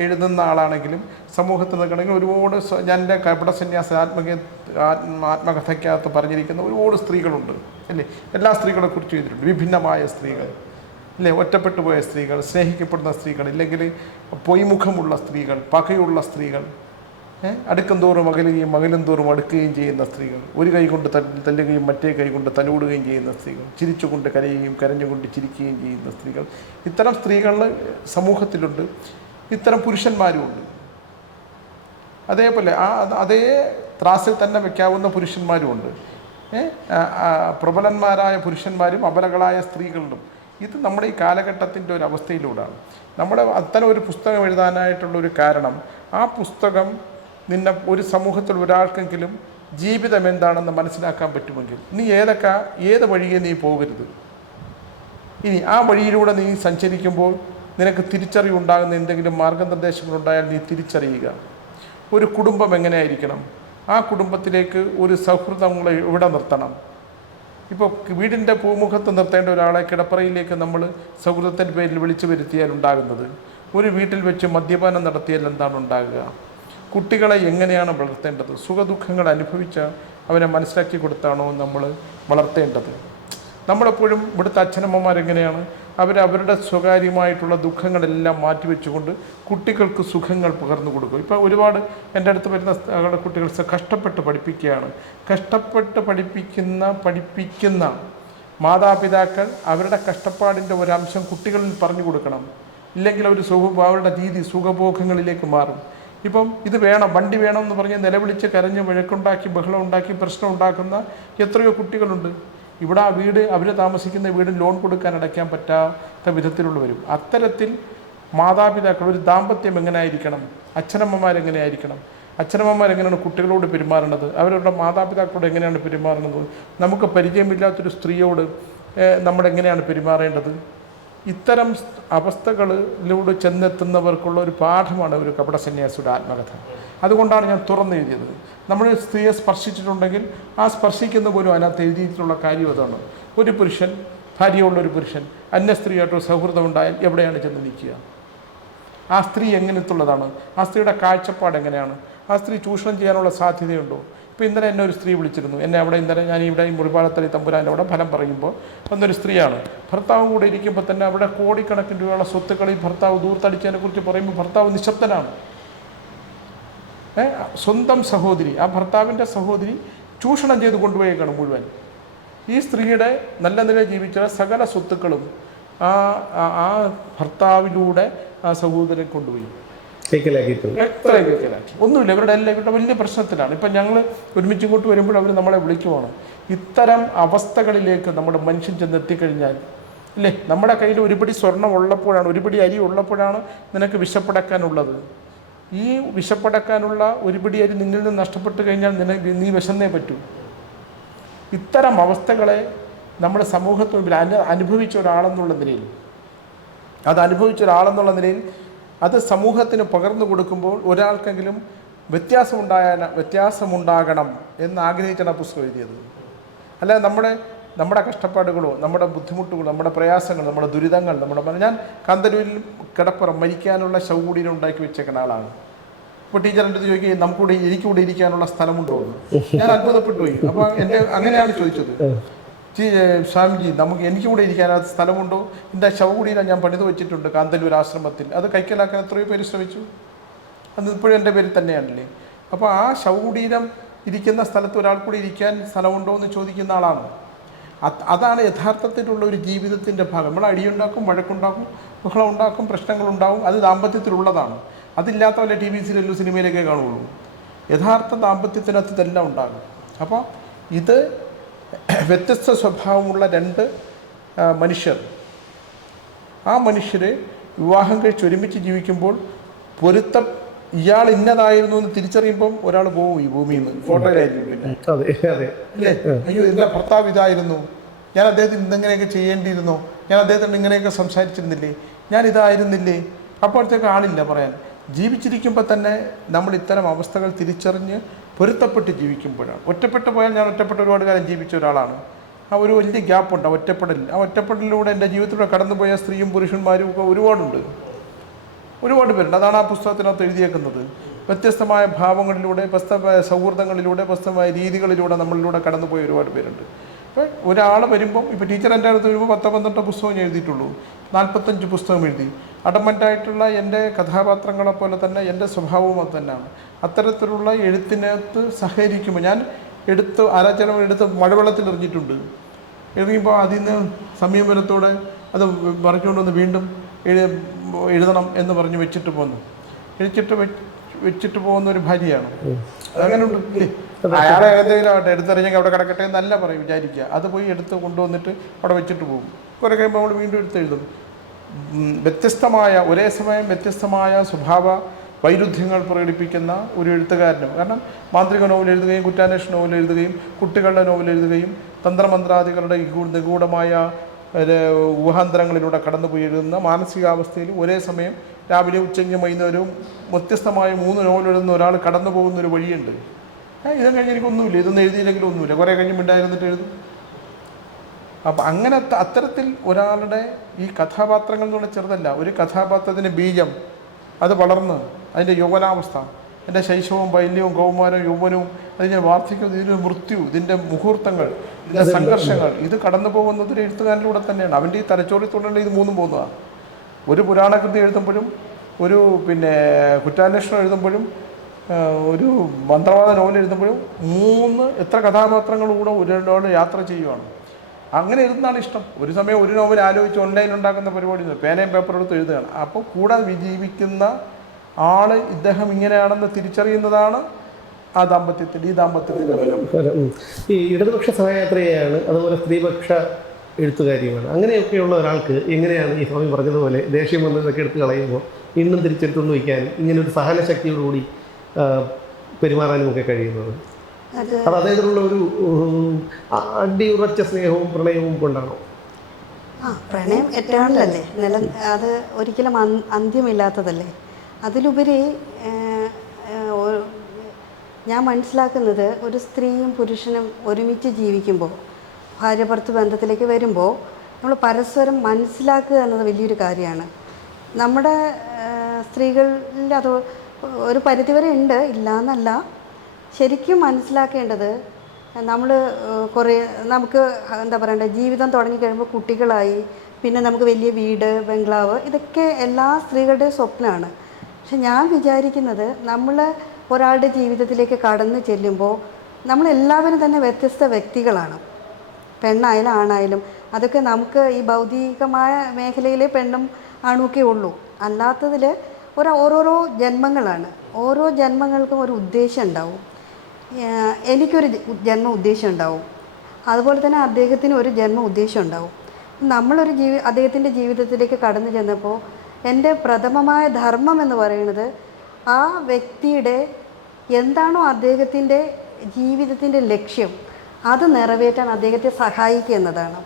എഴുതുന്ന ആളാണെങ്കിലും സമൂഹത്തിൽ നിൽക്കണമെങ്കിൽ ഒരുപാട് ഞാൻ എൻ്റെ കപട സന്യാസ ആത്മകഥയ്ക്കകത്ത് പറഞ്ഞിരിക്കുന്ന ഒരുപാട് സ്ത്രീകളുണ്ട് അല്ലേ. എല്ലാ സ്ത്രീകളെ കുറിച്ച് എഴുതിയിട്ടുണ്ട്. വിഭിന്നമായ സ്ത്രീകൾ അല്ലേ, ഒറ്റപ്പെട്ടു പോയ സ്ത്രീകൾ, സ്നേഹിക്കപ്പെടുന്ന സ്ത്രീകൾ, ഇല്ലെങ്കിൽ പൊയ്മുഖമുള്ള സ്ത്രീകൾ, പകയുള്ള സ്ത്രീകൾ, അടുക്കും തോറും അകലുകയും അകലും തോറും അടുക്കുകയും ചെയ്യുന്ന സ്ത്രീകൾ, ഒരു കൈ കൊണ്ട് തല്ലുകയും മറ്റേ കൈ കൊണ്ട് തലോടുകയും ചെയ്യുന്ന സ്ത്രീകൾ, ചിരിച്ചുകൊണ്ട് കരയുകയും കരഞ്ഞുകൊണ്ട് ചിരിക്കുകയും ചെയ്യുന്ന സ്ത്രീകൾ. ഇത്തരം സ്ത്രീകൾ സമൂഹത്തിലുണ്ട്, ഇത്തരം പുരുഷന്മാരുമുണ്ട്. അതേപോലെ അതേ ത്രാസിൽ തന്നെ വയ്ക്കാവുന്ന പുരുഷന്മാരുമുണ്ട്. പ്രബലന്മാരായ പുരുഷന്മാരും അബലകളായ സ്ത്രീകളിലും. ഇത് നമ്മുടെ ഈ കാലഘട്ടത്തിൻ്റെ ഒരു അവസ്ഥയിലൂടെയാണ്. നമ്മുടെ അത്തരം ഒരു പുസ്തകം എഴുതാനായിട്ടുള്ളൊരു കാരണം, ആ പുസ്തകം ഒരു സമൂഹത്തിൽ ഒരാൾക്കെങ്കിലും ജീവിതം എന്താണെന്ന് മനസ്സിലാക്കാൻ പറ്റുമെങ്കിൽ നീ ഏത് വഴിയെ നീ പോകരുത്. ഇനി ആ വഴിയിലൂടെ നീ സഞ്ചരിക്കുമ്പോൾ നിനക്ക് തിരിച്ചറിവുണ്ടാകുന്ന എന്തെങ്കിലും മാർഗനിർദ്ദേശങ്ങളുണ്ടായാൽ നീ തിരിച്ചറിയുക. ഒരു കുടുംബം എങ്ങനെയായിരിക്കണം, ആ കുടുംബത്തിലേക്ക് ഒരു സൗഹൃദങ്ങളെ എവിടെ നിർത്തണം. ഇപ്പോൾ വീടിൻ്റെ പൂമുഖത്ത് നിർത്തേണ്ട ഒരാളെ കിടപ്പറയിലേക്ക് നമ്മൾ സൗഹൃദത്തിൻ്റെ പേരിൽ വിളിച്ചു വരുത്തിയാൽ ഉണ്ടാകുന്നത്, ഒരു വീട്ടിൽ വെച്ച് മദ്യപാനം നടത്തിയാൽ എന്താണ് ഉണ്ടാകുക. കുട്ടികളെ എങ്ങനെയാണ് വളർത്തേണ്ടത്, സുഖദുഃഖങ്ങൾ അനുഭവിച്ച അവനെ മനസ്സിലാക്കി കൊടുത്താണോ നമ്മൾ വളർത്തേണ്ടത്. നമ്മളെപ്പോഴും ഇവിടുത്തെ അച്ഛനമ്മമാരെങ്ങനെയാണ്, അവരുടെ സ്വകാര്യമായിട്ടുള്ള ദുഃഖങ്ങളെല്ലാം മാറ്റിവെച്ചുകൊണ്ട് കുട്ടികൾക്ക് സുഖങ്ങൾ പകർന്നു കൊടുക്കും. ഇപ്പോൾ ഒരുപാട് എൻ്റെ അടുത്ത് വരുന്ന കുട്ടികൾ കഷ്ടപ്പെട്ട് പഠിപ്പിക്കുകയാണ്. കഷ്ടപ്പെട്ട് പഠിപ്പിക്കുന്ന മാതാപിതാക്കൾ അവരുടെ കഷ്ടപ്പാടിൻ്റെ ഒരംശം കുട്ടികളിൽ പറഞ്ഞു കൊടുക്കണം. ഇല്ലെങ്കിൽ അവരുടെ രീതി സുഖഭോഗങ്ങളിലേക്ക് മാറും. ഇപ്പം ഇത് വേണം, വണ്ടി വേണം എന്ന് പറഞ്ഞ് നിലവിളിച്ച് കരഞ്ഞ് വഴക്കുണ്ടാക്കി ബഹളം ഉണ്ടാക്കി പ്രശ്നം ഉണ്ടാക്കുന്ന എത്രയോ കുട്ടികളുണ്ട്. ഇവിടെ ആ വീട്, അവർ താമസിക്കുന്ന വീട് ലോൺ കൊടുക്കാൻ അടയ്ക്കാൻ പറ്റാത്ത വിധത്തിലുള്ള വരും. അത്തരത്തിൽ മാതാപിതാക്കൾ, ഒരു ദാമ്പത്യം എങ്ങനെയായിരിക്കണം, അച്ഛനമ്മമാരെങ്ങനെയായിരിക്കണം, അച്ഛനമ്മമാരെങ്ങനെയാണ് കുട്ടികളോട് പെരുമാറേണ്ടത്, അവരുടെ മാതാപിതാക്കളോട് എങ്ങനെയാണ് പെരുമാറുന്നത്, നമുക്ക് പരിചയമില്ലാത്തൊരു സ്ത്രീയോട് നമ്മളെങ്ങനെയാണ് പെരുമാറേണ്ടത്. ഇത്തരം അവസ്ഥകളിലൂടെ ചെന്നെത്തുന്നവർക്കുള്ള ഒരു പാഠമാണ് ഒരു കപട സന്യാസിയുടെ ആത്മകഥ. അതുകൊണ്ടാണ് ഞാൻ തുറന്നെഴുതിയത്. നമ്മൾ സ്ത്രീയെ സ്പർശിച്ചിട്ടുണ്ടെങ്കിൽ ആ സ്പർശിക്കുന്ന പോലും അതിനകത്ത് എഴുതിയിട്ടുള്ള കാര്യം അതാണ്. ഒരു പുരുഷൻ, ഭാര്യയുള്ളൊരു പുരുഷൻ അന്യ സ്ത്രീയായിട്ടോ സൗഹൃദം ഉണ്ടായാൽ എവിടെയാണ് ചെന്ന് നിൽക്കുക? ആ സ്ത്രീ എങ്ങനത്തുള്ളതാണ്, ആ സ്ത്രീയുടെ കാഴ്ചപ്പാട് എങ്ങനെയാണ്, ആ സ്ത്രീ ചൂഷണം ചെയ്യാനുള്ള സാധ്യതയുണ്ടോ? ഇപ്പോൾ ഇന്നലെ എന്നെ ഒരു സ്ത്രീ വിളിച്ചിരുന്നു. ഞാൻ ഇവിടെ മുറിപ്പാലത്തറി തമ്പുരാൻ്റെ അവിടെ ഫലം പറയുമ്പോൾ വന്നൊരു സ്ത്രീയാണ്. ഭർത്താവും കൂടെ ഇരിക്കുമ്പോൾ തന്നെ അവിടെ കോടിക്കണക്കിന് രൂപയുള്ള സ്വത്തുക്കളിൽ ഭർത്താവ് ദൂർത്തടിച്ചതിനെ കുറിച്ച് പറയുമ്പോൾ ഭർത്താവ് നിശബ്ദനാണ്. സ്വന്തം സഹോദരി, ആ ഭർത്താവിൻ്റെ സഹോദരി ചൂഷണം ചെയ്ത് കൊണ്ടുപോയേക്കാണ് മുഴുവൻ. ഈ സ്ത്രീയുടെ നല്ല നിലയിൽ ജീവിച്ച സകല സ്വത്തുക്കളും ആ ഭർത്താവിലൂടെ ആ സഹോദരൻ കൊണ്ടുപോയി. ഒന്നുമില്ല, ഇവരുടെ വലിയ പ്രശ്നത്തിലാണ്. ഇപ്പം ഞങ്ങൾ ഒരുമിച്ച് ഇങ്ങോട്ട് വരുമ്പോൾ അവർ നമ്മളെ വിളിക്കുവാണ്. ഇത്തരം അവസ്ഥകളിലേക്ക് നമ്മുടെ മനുഷ്യൻ ചെന്നെത്തിക്കഴിഞ്ഞാൽ ഇല്ലേ, നമ്മുടെ കയ്യിൽ ഒരുപിടി സ്വർണം ഉള്ളപ്പോഴാണ്, ഒരുപിടി അരി ഉള്ളപ്പോഴാണ് നിനക്ക് വിശപ്പടക്കാനുള്ളത്. ഈ വിശപ്പടക്കാനുള്ള ഒരുപിടി അരി നിന്നിൽ നിന്ന് നഷ്ടപ്പെട്ട് കഴിഞ്ഞാൽ നീ വിശന്നേ പറ്റൂ. ഇത്തരം അവസ്ഥകളെ നമ്മുടെ സമൂഹത്തിന് മുമ്പിൽ അനുഭവിച്ച ഒരാളെന്നുള്ള നിലയിൽ അത് സമൂഹത്തിന് പകർന്നു കൊടുക്കുമ്പോൾ ഒരാൾക്കെങ്കിലും വ്യത്യാസമുണ്ടാകണം എന്ന് ആഗ്രഹിച്ചാണ് പുസ്തകം എഴുതിയത്. അല്ലാതെ നമ്മുടെ കഷ്ടപ്പാടുകളോ നമ്മുടെ ബുദ്ധിമുട്ടുകളോ നമ്മുടെ പ്രയാസങ്ങൾ നമ്മുടെ ദുരിതങ്ങൾ ഞാൻ കാന്തല്ലൂരിൽ കിടപ്പുറം മരിക്കാനുള്ള ശവകൂടീരം ഉണ്ടാക്കി വെച്ചേക്കുന്ന ആളാണ്. ഇപ്പോൾ ടീച്ചറിൻ്റെ അടുത്ത് ചോദിക്കുകയും നമുക്കൂടെ എനിക്കൂടെ ഇരിക്കാനുള്ള സ്ഥലമുണ്ടോ എന്ന് ഞാൻ അത്ഭുതപ്പെട്ടു പോയി. അപ്പോൾ എൻ്റെ അങ്ങനെയാണ് ചോദിച്ചത്, സ്വാമിജി നമുക്ക് എനിക്കൂടെ ഇരിക്കാനുള്ള സ്ഥലമുണ്ടോ? എൻ്റെ ശവകുടീരം ഞാൻ പണിത് വെച്ചിട്ടുണ്ട് കാന്തല്ലൂർ ആശ്രമത്തിൽ, അത് കൈക്കലാക്കാൻ എത്രയോ പേര് ശ്രമിച്ചു, അത് ഇപ്പോഴും എൻ്റെ പേരിൽ തന്നെയാണല്ലേ. അപ്പോൾ ആ ശവകുടീരം ഇരിക്കുന്ന സ്ഥലത്ത് ഒരാൾ കൂടി ഇരിക്കാൻ സ്ഥലമുണ്ടോ എന്ന് ചോദിക്കുന്ന ആളാണ്. അതാണ് യഥാർത്ഥത്തിലുള്ള ഒരു ജീവിതത്തിൻ്റെ ഭാഗം. നമ്മൾ അടിയുണ്ടാക്കും, വഴക്കുണ്ടാക്കും, ബഹളം ഉണ്ടാക്കും, പ്രശ്നങ്ങളുണ്ടാവും, അത് ദാമ്പത്യത്തിലുള്ളതാണ്. അതില്ലാത്തവരെ ടി വി സീരിയലിലും സിനിമയിലൊക്കെ കാണുകയുള്ളൂ. യഥാർത്ഥ ദാമ്പത്യത്തിനകത്ത് ഇതെല്ലാം ഉണ്ടാകും. അപ്പോൾ ഇത് വ്യത്യസ്ത സ്വഭാവമുള്ള രണ്ട് മനുഷ്യർ, ആ മനുഷ്യരെ വിവാഹം കഴിച്ച് ഒരുമിച്ച് ജീവിക്കുമ്പോൾ പൊരുത്തം ഇയാൾ ഇന്നതായിരുന്നു എന്ന് തിരിച്ചറിയുമ്പം ഒരാൾ പോകും ഈ ഭൂമിയിൽ നിന്ന്, ഫോട്ടോയിലായിരിക്കും പിന്നെ അല്ലേ, അയ്യോ എൻ്റെ ഭർത്താവ് ഇതായിരുന്നു, ഞാൻ അദ്ദേഹത്തിന് ഇന്നെങ്ങനെയൊക്കെ ചെയ്യേണ്ടിയിരുന്നോ, ഞാൻ അദ്ദേഹത്തിന് ഇങ്ങനെയൊക്കെ സംസാരിച്ചിരുന്നില്ലേ, ഞാൻ ഇതായിരുന്നില്ലേ. അപ്പോഴത്തേക്ക് ആളില്ല പറയാൻ. ജീവിച്ചിരിക്കുമ്പോൾ തന്നെ നമ്മൾ ഇത്തരം അവസ്ഥകൾ തിരിച്ചറിഞ്ഞ് പൊരുത്തപ്പെട്ട് ജീവിക്കുമ്പോഴാണ്. ഒറ്റപ്പെട്ടു പോയാൽ ഞാൻ ഒറ്റപ്പെട്ട ഒരുപാട് കാലം ജീവിച്ച ഒരാളാണ്. ആ ഒരു വലിയ ഗ്യാപ്പുണ്ട് ആ ഒറ്റപ്പെടലിൽ. ആ ഒറ്റപ്പെടലിലൂടെ എൻ്റെ ജീവിതത്തിലൂടെ കടന്നുപോയ സ്ത്രീയും പുരുഷന്മാരും ഒക്കെ ഒരുപാട് പേരുണ്ട്. അതാണ് ആ പുസ്തകത്തിനകത്ത് എഴുതിയേക്കുന്നത്. വ്യത്യസ്തമായ ഭാവങ്ങളിലൂടെ, വ്യത്യസ്തമായ സൗഹൃദങ്ങളിലൂടെ, വ്യത്യസ്തമായ രീതികളിലൂടെ നമ്മളിലൂടെ കടന്നുപോയ ഒരുപാട് പേരുണ്ട്. അപ്പോൾ ഒരാൾ വരുമ്പം, ഇപ്പോൾ ടീച്ചർ എൻ്റെ അടുത്ത് വരുമ്പോൾ 10-12 പുസ്തകം ഞാൻ എഴുതിയിട്ടുള്ളൂ, 45 പുസ്തകം എഴുതി. അഡമൻ്റായിട്ടുള്ള എൻ്റെ കഥാപാത്രങ്ങളെ പോലെ തന്നെ എൻ്റെ സ്വഭാവവും അത് തന്നെയാണ്. അത്തരത്തിലുള്ള എഴുത്തിനകത്ത് സഹകരിക്കുമ്പോൾ ഞാൻ ആരാച്ചനം എടുത്ത് മഴവെള്ളത്തിൽ എറിഞ്ഞിട്ടുണ്ട്. എറിയുമ്പോൾ അതിൽ നിന്ന് സംയമനത്തോടെ അത് മറിച്ചുകൊണ്ടുവന്ന് വീണ്ടും എഴുതണം എന്ന് പറഞ്ഞ് വെച്ചിട്ട് പോകുന്ന ഒരു ഭാര്യയാണ്. അങ്ങനെ ഉണ്ട്. അയാളെ ഏതെങ്കിലും ആവട്ടെ, എടുത്തെറിഞ്ഞെങ്കിൽ അവിടെ കിടക്കട്ടെ എന്നല്ല പറയും വിചാരിക്കുക. അത് പോയി എടുത്ത് കൊണ്ടുവന്നിട്ട് അവിടെ വെച്ചിട്ട് പോകും. കുറേ കഴിയുമ്പോൾ നമ്മൾ വീണ്ടും എടുത്തെഴുതും. വ്യത്യസ്തമായ, ഒരേ സമയം വ്യത്യസ്തമായ സ്വഭാവ വൈരുദ്ധ്യങ്ങൾ പ്രകടിപ്പിക്കുന്ന ഒരു എഴുത്തുകാരനും. കാരണം മാന്ത്രിക നോവൽ എഴുതുകയും കുറ്റാന്വേഷണ നോവൽ എഴുതുകയും കുട്ടികളുടെ നോവൽ എഴുതുകയും തന്ത്രമന്ത്രാദികളുടെ നിഗൂഢമായ ഊഹാന്തരങ്ങളിലൂടെ കടന്നുപോയി എഴുതുന്ന മാനസികാവസ്ഥയിൽ ഒരേ സമയം രാവിലെ ഉച്ചയ്ക്കും വൈകുന്നേരവും വ്യത്യസ്തമായ 3 നോവൽ എഴുതുന്ന ഒരാൾ കടന്നു പോകുന്നൊരു വഴിയുണ്ട്. ഇതും കഴിഞ്ഞ് എനിക്കൊന്നുമില്ല, ഇതൊന്നും എഴുതിയില്ലെങ്കിലും ഒന്നുമില്ല, കുറേ കഴിഞ്ഞ് മിണ്ടായിരുന്നിട്ട് എഴുതും. അപ്പം അങ്ങനത്തെ അത്തരത്തിൽ ഒരാളുടെ ഈ കഥാപാത്രങ്ങൾ എന്നുള്ള ചെറുതല്ല, ഒരു കഥാപാത്രത്തിൻ്റെ ബീജം അത് വളർന്ന് അതിൻ്റെ യൗവനാവസ്ഥ, എൻ്റെ ശൈശവവും ബാല്യവും കൗമാരവും യൗവനവും, അതിൻ്റെ വാർദ്ധക്യം, ഇതിൻ്റെ മൃത്യു, ഇതിൻ്റെ മുഹൂർത്തങ്ങൾ, ഇതിൻ്റെ സംഘർഷങ്ങൾ, ഇത് കടന്നു പോകുന്നത് ഒരു എഴുത്തുകാരനിലൂടെ തന്നെയാണ്. അവൻ്റെ ഈ തലച്ചോറിൽ ഇത് മൂന്നും പോകുന്നതാണ്. ഒരു പുരാണകൃതി എഴുതുമ്പോഴും, ഒരു കുറ്റാന്വേഷണം എഴുതുമ്പോഴും, ഒരു മന്ത്രവാദ നോവൽ എഴുതുമ്പോഴും 3 എത്ര കഥാപാത്രങ്ങളിലൂടെ ഒരാൾ യാത്ര ചെയ്യുവാണ്. അങ്ങനെ എഴുതുന്നതാണ് ഇഷ്ടം. ഒരു സമയം ഒരു നോവൽ ആലോചിച്ച് ഓൺലൈൻ ഉണ്ടാക്കുന്ന പരിപാടി പേനയും പേപ്പറും എടുത്ത് എഴുതുകയാണ്. അപ്പോൾ കൂടാതെ ജീവിക്കുന്ന ആൾ ഇദ്ദേഹം ഇങ്ങനെയാണെന്ന് തിരിച്ചറിയുന്നതാണ് ഈ ദാമ്പത്യത്തിൻ്റെ ബലം. ഈ ഇടതുപക്ഷ സഹയാത്രികയാണ്, അതുപോലെ സ്ത്രീപക്ഷ എഴുത്തുകാരിയുമാണ്. അങ്ങനെയൊക്കെയുള്ള ഒരാൾക്ക് എങ്ങനെയാണ് ഈ സ്വാമി പറഞ്ഞതുപോലെ ദേഷ്യം വന്നതൊക്കെ എടുത്ത് കളയുമ്പോൾ ഇന്നും തിരിച്ചെടുത്തുകൊണ്ട് വയ്ക്കാനും ഇങ്ങനെ ഒരു സഹനശക്തിയോടുകൂടി പെരുമാറാനും ഒക്കെ കഴിയുന്നത്? അത് അദ്ദേഹത്തിനുള്ള ഒരു അടിയുറച്ച സ്നേഹവും പ്രണയവും കൊണ്ടാണോ? പ്രണയം എറ്റേണലല്ലേ, അത് ഒരിക്കലും അന്ത്യമില്ലാത്തതല്ലേ. അതിലുപരി ഞാൻ മനസ്സിലാക്കുന്നത്, ഒരു സ്ത്രീയും പുരുഷനും ഒരുമിച്ച് ജീവിക്കുമ്പോൾ, ഭാര്യ ഭർത്തൃ ബന്ധത്തിലേക്ക് വരുമ്പോൾ നമ്മൾ പരസ്പരം മനസ്സിലാക്കുക എന്നത് വലിയൊരു കാര്യമാണ്. നമ്മുടെ സ്ത്രീകളിൽ അത് ഒരു പരിധിവരെ ഉണ്ട്, ഇല്ല എന്നല്ല. ശരിക്കും മനസ്സിലാക്കേണ്ടത്, നമുക്ക് എന്താ പറയണ്ടേ, ജീവിതം തുടങ്ങിക്കഴിയുമ്പോൾ കുട്ടികളായി, പിന്നെ നമുക്ക് വലിയ വീട്, ബംഗ്ലാവ്, ഇതൊക്കെ എല്ലാ സ്ത്രീകളുടെയും സ്വപ്നമാണ്. പക്ഷെ ഞാൻ വിചാരിക്കുന്നത്, നമ്മൾ ഒരാളുടെ ജീവിതത്തിലേക്ക് കടന്നു ചെല്ലുമ്പോൾ നമ്മളെല്ലാവരും തന്നെ വ്യത്യസ്ത വ്യക്തികളാണ്. പെണ്ണായാലും ആണായാലും അതൊക്കെ നമുക്ക് ഈ ഭൗതികമായ മേഖലയിൽ പെണ്ണും ആണുമൊക്കെ ഉള്ളൂ. അല്ലാത്തതിൽ ഓരോരോ ജന്മങ്ങളാണ്. ഓരോ ജന്മങ്ങൾക്കും ഒരു ഉദ്ദേശം ഉണ്ടാവും. എനിക്കൊരു ജന്മ ഉദ്ദേശം ഉണ്ടാവും, അതുപോലെ തന്നെ അദ്ദേഹത്തിന് ഒരു ജന്മ ഉദ്ദേശം ഉണ്ടാവും. നമ്മളൊരു അദ്ദേഹത്തിൻ്റെ ജീവിതത്തിലേക്ക് കടന്നു ചെന്നപ്പോൾ എൻ്റെ പ്രഥമമായ ധർമ്മം എന്ന് പറയുന്നത്, ആ വ്യക്തിയുടെ എന്താണോ അദ്ദേഹത്തിൻ്റെ ജീവിതത്തിൻ്റെ ലക്ഷ്യം, അത് നിറവേറ്റാൻ അദ്ദേഹത്തെ സഹായിക്കുക എന്നതാണ്.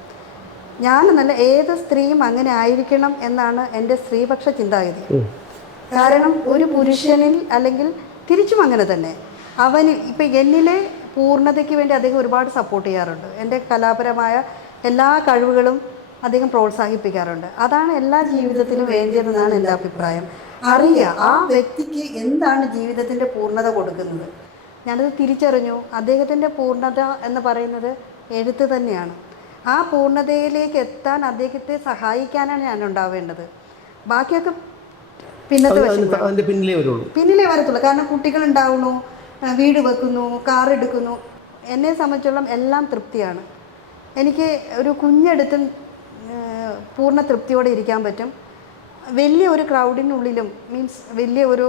ഞാനെന്നല്ല, ഏത് സ്ത്രീയും അങ്ങനെ ആയിരിക്കണം എന്നാണ് എൻ്റെ സ്ത്രീപക്ഷ ചിന്താഗതി. കാരണം ഒരു പുരുഷനിൽ, അല്ലെങ്കിൽ തിരിച്ചും അങ്ങനെ തന്നെ, അവന് ഇപ്പം എന്നിലെ പൂർണ്ണതയ്ക്ക് വേണ്ടി അദ്ദേഹം ഒരുപാട് സപ്പോർട്ട് ചെയ്യാറുണ്ട്. എൻ്റെ കലാപരമായ എല്ലാ കഴിവുകളും അദ്ദേഹം പ്രോത്സാഹിപ്പിക്കാറുണ്ട്. അതാണ് എല്ലാ ജീവിതത്തിലും വേണ്ടതെന്നാണ് എൻ്റെ അഭിപ്രായം. അറിയുക ആ വ്യക്തിക്ക് എന്താണ് ജീവിതത്തിൻ്റെ പൂർണ്ണത കൊടുക്കുന്നത്. ഞാനത് തിരിച്ചറിഞ്ഞു. അദ്ദേഹത്തിൻ്റെ പൂർണ്ണത എന്ന് പറയുന്നത് എഴുത്ത് തന്നെയാണ്. ആ പൂർണ്ണതയിലേക്ക് എത്താൻ അദ്ദേഹത്തെ സഹായിക്കാനാണ് ഞാൻ ഉണ്ടാവേണ്ടത്. ബാക്കിയൊക്കെ പിന്നത്തെ അതിൻ്റെ പിന്നിലേ വരത്തുള്ളൂ. കാരണം കുട്ടികൾ ഉണ്ടാവുന്നു, വീട് വെക്കുന്നു, കാർ എടുക്കുന്നു. എന്നെ സംബന്ധിച്ചോളം എല്ലാം തൃപ്തിയാണ്. എനിക്ക് ഒരു കുഞ്ഞെടുത്ത് പൂർണ്ണ തൃപ്തിയോടെ ഇരിക്കാൻ പറ്റും. വലിയ ഒരു ക്രൗഡിനുള്ളിലും മീൻസ് വലിയ ഒരു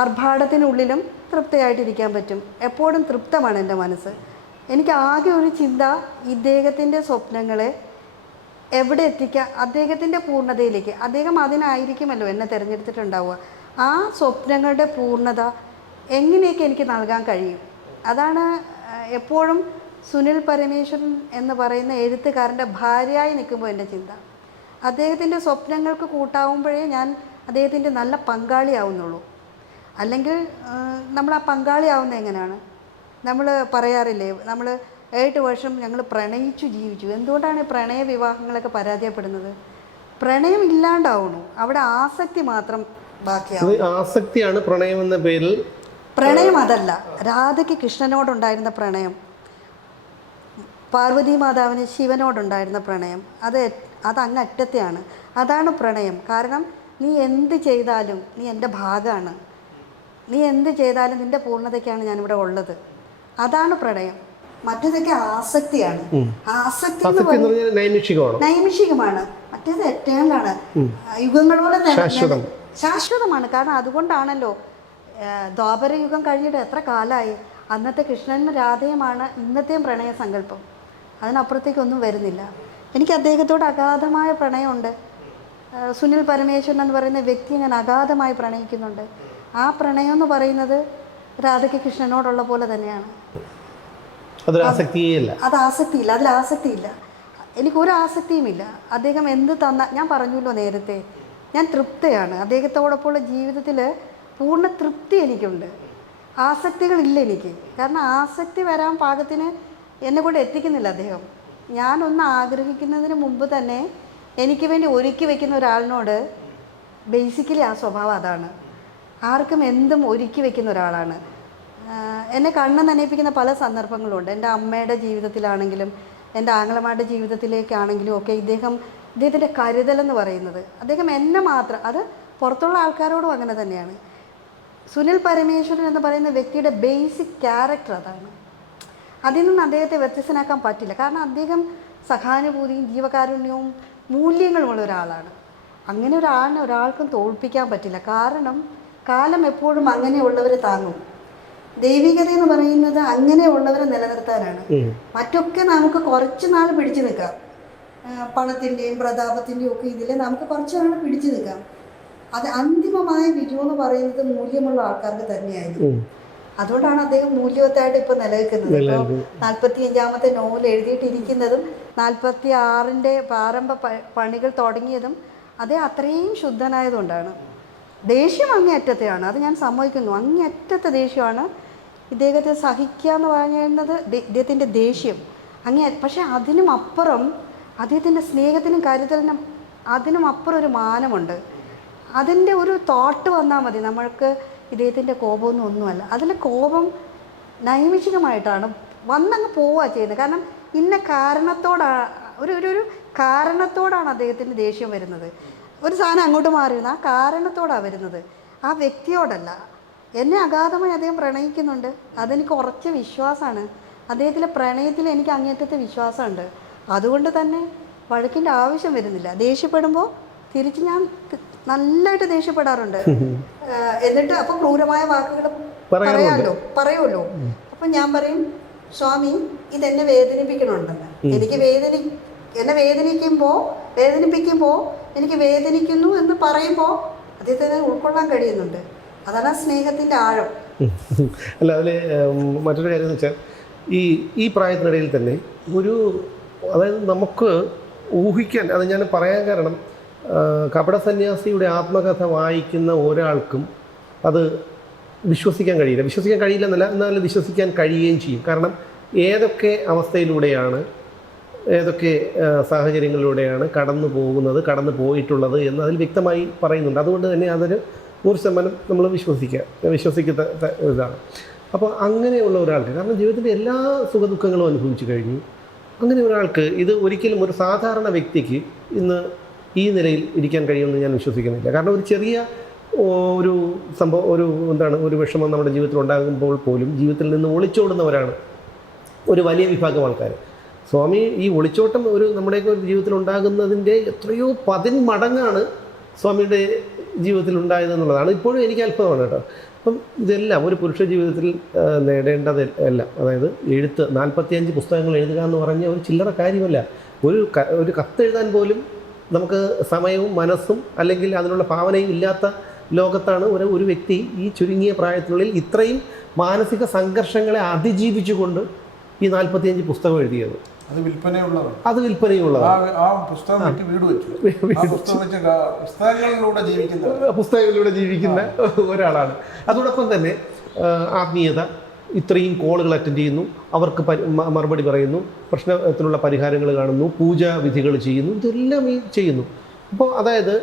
ആർഭാടത്തിനുള്ളിലും തൃപ്തിയായിട്ടിരിക്കാൻ പറ്റും. എപ്പോഴും തൃപ്തമാണ് എൻ്റെ മനസ്സ്. എനിക്ക് ആകെ ഒരു ചിന്ത ഇദ്ദേഹത്തിൻ്റെ സ്വപ്നങ്ങളെ എവിടെ എത്തിക്കുക, അദ്ദേഹത്തിൻ്റെ പൂർണ്ണതയിലേക്ക്. അദ്ദേഹം അതിനായിരിക്കുമല്ലോ എന്നെ തിരഞ്ഞെടുത്തിട്ടുണ്ടാവുക. ആ സ്വപ്നങ്ങളുടെ പൂർണ്ണത എങ്ങനെയൊക്കെ എനിക്ക് നൽകാൻ കഴിയും. അതാണ് എപ്പോഴും സുനിൽ പരമേശ്വരൻ എന്ന് പറയുന്ന എഴുത്തുകാരൻ്റെ ഭാര്യയായി നിൽക്കുമ്പോൾ എൻ്റെ ചിന്ത. അദ്ദേഹത്തിൻ്റെ സ്വപ്നങ്ങൾക്ക് കൂട്ടാവുമ്പോഴേ ഞാൻ അദ്ദേഹത്തിൻ്റെ നല്ല പങ്കാളിയാവുന്നുള്ളൂ. അല്ലെങ്കിൽ നമ്മൾ ആ പങ്കാളിയാവുന്നത് എങ്ങനെയാണ്? നമ്മൾ പറയാറില്ലേ, നമ്മൾ 7 വർഷം ഞങ്ങൾ പ്രണയിച്ചു ജീവിച്ചു. എന്തുകൊണ്ടാണ് പ്രണയ വിവാഹങ്ങളൊക്കെ പരാജയപ്പെടുന്നത്? പ്രണയം ഇല്ലാണ്ടാവുന്നു, അവിടെ ആസക്തി മാത്രം ബാക്കിയാവും. ആസക്തിയാണ് പ്രണയം എന്ന പേരിൽ. പ്രണയം അതല്ല. രാധയ്ക്ക് കൃഷ്ണനോടുണ്ടായിരുന്ന പ്രണയം, പാർവതി മാതാവിന് ശിവനോടുണ്ടായിരുന്ന പ്രണയം, അത് അങ്ങ് അറ്റത്തെയാണ്. അതാണ് പ്രണയം. കാരണം നീ എന്ത് ചെയ്താലും നീ എൻ്റെ ഭാഗമാണ്. നീ എന്ത് ചെയ്താലും നിൻ്റെ പൂർണ്ണതയ്ക്കാണ് ഞാനിവിടെ ഉള്ളത്. അതാണ് പ്രണയം. മറ്റേതൊക്കെ ആസക്തിയാണ്. ആസക്തി നൈമിഷികമാണ്. മറ്റേത് എറ്റേണലാണ്, യുഗങ്ങളോടെ ശാശ്വതമാണ്. കാരണം അതുകൊണ്ടാണല്ലോ ദ്വാപര യുഗം കഴിഞ്ഞിട്ട് എത്ര കാലമായി. അന്നത്തെ കൃഷ്ണനും രാധയുമാണ് ഇന്നത്തെയും പ്രണയ സങ്കല്പം. അതിനപ്പുറത്തേക്കൊന്നും വരുന്നില്ല. എനിക്ക് അദ്ദേഹത്തോട് അഗാധമായ പ്രണയമുണ്ട്. സുനിൽ പരമേശ്വരൻ എന്ന് പറയുന്ന വ്യക്തിയെ ഞാൻ അഗാധമായി പ്രണയിക്കുന്നുണ്ട്. ആ പ്രണയം എന്ന് പറയുന്നത് രാധയ്ക്ക് കൃഷ്ണനോടുള്ള പോലെ തന്നെയാണ്. അത് ആസക്തിയില്ല. അതിൽ ആസക്തിയില്ല. എനിക്കൊരു ആസക്തിയുമില്ല. അദ്ദേഹം എന്ത് തന്ന, ഞാൻ പറഞ്ഞല്ലോ നേരത്തെ, ഞാൻ തൃപ്തയാണ്. അദ്ദേഹത്തോടൊപ്പമുള്ള ജീവിതത്തിൽ പൂർണ്ണ തൃപ്തി എനിക്കുണ്ട്. ആസക്തികളില്ല എനിക്ക്. കാരണം ആസക്തി വരാൻ പാകത്തിന് എന്നെ കൊണ്ട് എത്തിക്കുന്നില്ല അദ്ദേഹം. ഞാനൊന്ന് ആഗ്രഹിക്കുന്നതിന് മുമ്പ് തന്നെ എനിക്ക് വേണ്ടി ഒരുക്കി വയ്ക്കുന്ന ഒരാളിനോട് ബേസിക്കലി ആ സ്വഭാവം അതാണ്. ആർക്കും എന്തും ഒരുക്കി വയ്ക്കുന്ന ഒരാളാണ്. എന്നെ കണ്ണ് നനയിപ്പിക്കുന്ന പല സന്ദർഭങ്ങളുണ്ട്. എൻ്റെ അമ്മയുടെ ജീവിതത്തിലാണെങ്കിലും എൻ്റെ ആങ്ങളമാരുടെ ജീവിതത്തിലേക്കാണെങ്കിലും ഒക്കെ ഇദ്ദേഹത്തിൻ്റെ കരുതലെന്ന് പറയുന്നത്, അദ്ദേഹം എന്നെ മാത്രം, അത് പുറത്തുള്ള ആൾക്കാരോടും അങ്ങനെ തന്നെയാണ്. സുനിൽ പരമേശ്വരൻ എന്ന് പറയുന്ന വ്യക്തിയുടെ ബേസിക് ക്യാരക്ടർ അതാണ്. അതിൽ നിന്ന് അദ്ദേഹത്തെ വ്യത്യസ്തനാക്കാൻ പറ്റില്ല. കാരണം അദ്ദേഹം സഹാനുഭൂതിയും ജീവകാരുണ്യവും മൂല്യങ്ങളുമുള്ള ഒരാളാണ്. അങ്ങനെ ഒരാൾക്കും തോൽപ്പിക്കാൻ പറ്റില്ല. കാരണം കാലം എപ്പോഴും അങ്ങനെയുള്ളവരെ താങ്ങും. ദൈവികത എന്ന് പറയുന്നത് അങ്ങനെയുള്ളവരെ നിലനിർത്താനാണ്. മറ്റൊക്കെ നമുക്ക് കുറച്ച് നാൾ പിടിച്ചു നിൽക്കാം. പണത്തിൻ്റെയും പ്രതാപത്തിൻ്റെയും ഒക്കെ ഇതിൽ നമുക്ക് കുറച്ച് നാൾ പിടിച്ചു നിൽക്കാം. അത് അന്തിമമായ വിജയം എന്ന് പറയുന്നത് മൂല്യമുള്ള ആൾക്കാർക്ക് തന്നെയായിരിക്കും. അതുകൊണ്ടാണ് അദ്ദേഹം മൂല്യവത്തായിട്ട് ഇപ്പോൾ നിലനിൽക്കുന്നത്. ഇപ്പോൾ 45ാമത്തെ നോവൽ എഴുതിയിട്ടിരിക്കുന്നതും 46ൻ്റെ പ്രാരംഭ പണികൾ തുടങ്ങിയതും അതേ അത്രയും ശുദ്ധനായതുകൊണ്ടാണ്. ദേഷ്യം അങ്ങേയറ്റത്തെയാണ്, അത് ഞാൻ സമ്മതിക്കുന്നു. അങ്ങേയറ്റത്തെ ദേഷ്യമാണ്. ഇദ്ദേഹത്തെ സഹിക്കുക എന്ന് പറയുന്നത് ഇദ്ദേഹത്തിൻ്റെ ദേഷ്യം പക്ഷേ അതിനും അപ്പുറം അദ്ദേഹത്തിൻ്റെ സ്നേഹത്തിനും കരുതലിനും അതിനും അപ്പുറം ഒരു മാനമുണ്ട്. അതിൻ്റെ ഒരു തോട്ട് വന്നാൽ മതി. നമ്മൾക്ക് ഇദ്ദേഹത്തിൻ്റെ കോപമൊന്നും ഒന്നുമല്ല. അതിൽ കോപം നൈമിഷികമായിട്ടാണ് വന്നങ്ങ് പോവുക ചെയ്യുന്നത്. കാരണം ഇന്ന കാരണത്തോടാണ് ഒരു കാരണത്തോടാണ് അദ്ദേഹത്തിൻ്റെ ദേഷ്യം വരുന്നത്. ഒരു സാധനം അങ്ങോട്ട് മാറിയിരുന്ന ആ കാരണത്തോടാണ് വരുന്നത്, ആ വ്യക്തിയോടല്ല. എന്നെ അഗാധമായി അദ്ദേഹം പ്രണയിക്കുന്നുണ്ട്. അതെനിക്ക് ഉറച്ച വിശ്വാസമാണ്. അദ്ദേഹത്തിലെ പ്രണയത്തിൽ എനിക്ക് അങ്ങേറ്റത്തെ വിശ്വാസമുണ്ട്. അതുകൊണ്ട് തന്നെ വഴക്കിൻ്റെ ആവശ്യം വരുന്നില്ല. ദേഷ്യപ്പെടുമ്പോൾ തിരിച്ച് ഞാൻ നല്ലതായിട്ട് ദേഷ്യപ്പെടാറുണ്ട്. എന്നിട്ട് അപ്പോൾ ക്രൂരമായ വാക്കുകൾ പറയുമല്ലോ. അപ്പം ഞാൻ പറയും, സ്വാമി ഇതെന്നെ വേദനിപ്പിക്കണുണ്ടെന്ന്. എന്നെ വേദനിപ്പിക്കുമ്പോൾ എനിക്ക് വേദനിക്കുന്നു എന്ന് പറയുമ്പോൾ അദ്ദേഹത്തിന് ഉൾക്കൊള്ളാൻ കഴിയുന്നുണ്ട്. അതാണ് സ്നേഹത്തിൻ്റെ ആഴം. അല്ല, അതിൽ മറ്റൊരു കാര്യം എന്ന് വെച്ചാൽ ഈ പ്രായത്തിനിടയിൽ തന്നെ അതായത് നമുക്ക് ഊഹിക്കാൻ, അത് ഞാൻ പറയാൻ കാരണം, കപട സന്യാസിയുടെ ആത്മകഥ വായിക്കുന്ന ഒരാൾക്കും അത് വിശ്വസിക്കാൻ കഴിയില്ല എന്നല്ല, എന്നാലും വിശ്വസിക്കാൻ കഴിയുകയും ചെയ്യും. കാരണം ഏതൊക്കെ അവസ്ഥയിലൂടെയാണ് ഏതൊക്കെ സാഹചര്യങ്ങളിലൂടെയാണ് കടന്നു പോകുന്നത്, കടന്നു പോയിട്ടുള്ളത് എന്ന് അതിൽ വ്യക്തമായി പറയുന്നുണ്ട്. അതുകൊണ്ട് തന്നെ അതൊരു 100% നമ്മൾ വിശ്വസിക്കുന്ന ഇതാണ്. അപ്പോൾ അങ്ങനെയുള്ള ഒരാൾക്ക്, കാരണം ജീവിതത്തിൻ്റെ എല്ലാ സുഖദുഃഖങ്ങളും അനുഭവിച്ചു കഴിഞ്ഞു, അങ്ങനെ ഒരാൾക്ക് ഇത് ഒരിക്കലും ഒരു സാധാരണ വ്യക്തിക്ക് ഇന്ന് ഈ നിലയിൽ ഇരിക്കാൻ കഴിയുമെന്ന് ഞാൻ വിശ്വസിക്കുന്നില്ല. കാരണം ഒരു ചെറിയ ഒരു സംഭവം, ഒരു വിഷമം നമ്മുടെ ജീവിതത്തിൽ ഉണ്ടാകുമ്പോൾ പോലും ജീവിതത്തിൽ നിന്ന് ഒളിച്ചോടുന്നവരാണ് ഒരു വലിയ വിഭാഗം ആൾക്കാർ. സ്വാമി ഈ ഒളിച്ചോട്ടം നമ്മുടെയൊക്കെ ഒരു ജീവിതത്തിൽ ഉണ്ടാകുന്നതിൻ്റെ എത്രയോ 10 മടങ്ങാണ് സ്വാമിയുടെ ജീവിതത്തിൽ ഉണ്ടായതെന്നുള്ളതാണ് ഇപ്പോഴും എനിക്ക് അത്ഭുതമാണ് കേട്ടോ. അപ്പം ഇതെല്ലാം ഒരു പുരുഷ ജീവിതത്തിൽ നേടേണ്ടതല്ല. അതായത് 45 പുസ്തകങ്ങൾ എഴുതുക എന്ന് പറഞ്ഞ ഒരു ചില്ലറ കാര്യമല്ല. ഒരു കത്തെഴുതാൻ പോലും നമുക്ക് സമയവും മനസ്സും അല്ലെങ്കിൽ അതിനുള്ള ഭാവനയും ഇല്ലാത്ത ലോകത്താണ് ഒരു വ്യക്തി ഈ ചുരുങ്ങിയ പ്രായത്തിനുള്ളിൽ ഇത്രയും മാനസിക സംഘർഷങ്ങളെ അതിജീവിച്ചുകൊണ്ട് ഈ 45 പുസ്തകം എഴുതിയത്. അത് വിൽപ്പനയുള്ളതാണ്. ആ പുസ്തകം വീട് വെച്ചു. പുസ്തകങ്ങളിലൂടെ ജീവിക്കുന്ന ഒരാളാണ്. അതോടൊപ്പം തന്നെ ആത്മീയത, ഇത്രയും കോളുകൾ അറ്റൻഡ് ചെയ്യുന്നു, അവർക്ക് മറുപടി പറയുന്നു, പ്രശ്നത്തിനുള്ള പരിഹാരങ്ങൾ കാണുന്നു, പൂജാവിധികൾ ചെയ്യുന്നു, ഇതെല്ലാം ഈ ചെയ്യുന്നു. അപ്പോൾ അതായത്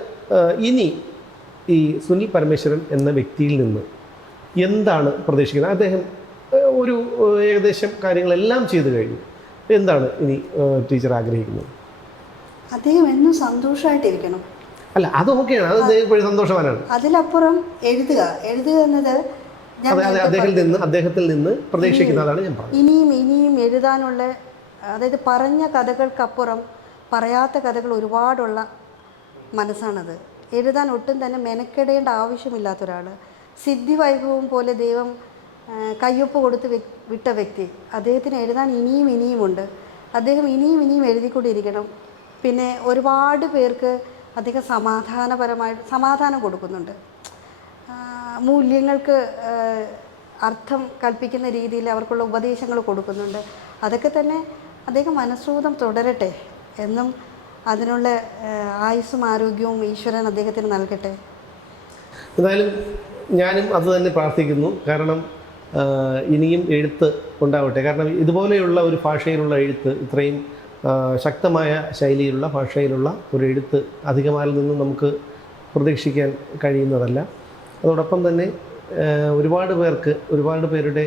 ഇനി ഈ സുനിൽ പരമേശ്വരൻ എന്ന വ്യക്തിയിൽ നിന്ന് എന്താണ് പ്രതീക്ഷിക്കുന്നത്? അദ്ദേഹം ഒരു ഏകദേശം കാര്യങ്ങളെല്ലാം ചെയ്തു കഴിഞ്ഞു. എന്താണ് ഇനി ടീച്ചർ ആഗ്രഹിക്കുന്നത്? അദ്ദേഹം എന്നും സന്തോഷമായിട്ടിരിക്കണം. അല്ല, അത് ഓക്കെയാണ്, അത് എപ്പോഴും സന്തോഷവാനാണ്. അതിലപ്പുറം എഴുതുക എന്നത് അദ്ദേഹത്തിൽ നിന്ന് പ്രതീക്ഷിക്കുന്നതാണ് ഞാൻ പറഞ്ഞത്. ഇനിയും എഴുതാനുള്ള, അതായത് പറഞ്ഞ കഥകൾക്കപ്പുറം പറയാത്ത കഥകൾ ഒരുപാടുള്ള മനസ്സാണത്. എഴുതാൻ ഒട്ടും തന്നെ മെനക്കെടേണ്ട ആവശ്യമില്ലാത്ത ഒരാൾ. സിദ്ധി വൈഭവം പോലെ ദൈവം കയ്യൊപ്പ് കൊടുത്ത് വിട്ട വ്യക്തി. അദ്ദേഹത്തിന് എഴുതാൻ ഇനിയുമുണ്ട്. അദ്ദേഹം ഇനിയും എഴുതിക്കൊണ്ടിരിക്കണം. പിന്നെ ഒരുപാട് പേർക്ക് അദ്ദേഹം സമാധാനം കൊടുക്കുന്നുണ്ട്. മൂല്യങ്ങൾക്ക് അർത്ഥം കൽപ്പിക്കുന്ന രീതിയിൽ അവർക്കുള്ള ഉപദേശങ്ങൾ കൊടുക്കുന്നുണ്ട്. അതൊക്കെ തന്നെ അദ്ദേഹം മനഃസൂതം തുടരട്ടെ എന്നും അതിനുള്ള ആയുസ്സും ആരോഗ്യവും ഈശ്വരൻ അദ്ദേഹത്തിന് നൽകട്ടെ. എന്തായാലും ഞാനും അത് തന്നെ പ്രാർത്ഥിക്കുന്നു. കാരണം ഇനിയും എഴുത്ത് ഉണ്ടാവട്ടെ. കാരണം ഇതുപോലെയുള്ള ഒരു ഭാഷയിലുള്ള എഴുത്ത്, ഇത്രയും ശക്തമായ ശൈലിയിലുള്ള ഭാഷയിലുള്ള ഒരു എഴുത്ത് അധികമാരിൽ നിന്നും നമുക്ക് പ്രതീക്ഷിക്കാൻ കഴിയുന്നതല്ല. അതോടൊപ്പം തന്നെ ഒരുപാട് പേരുടെ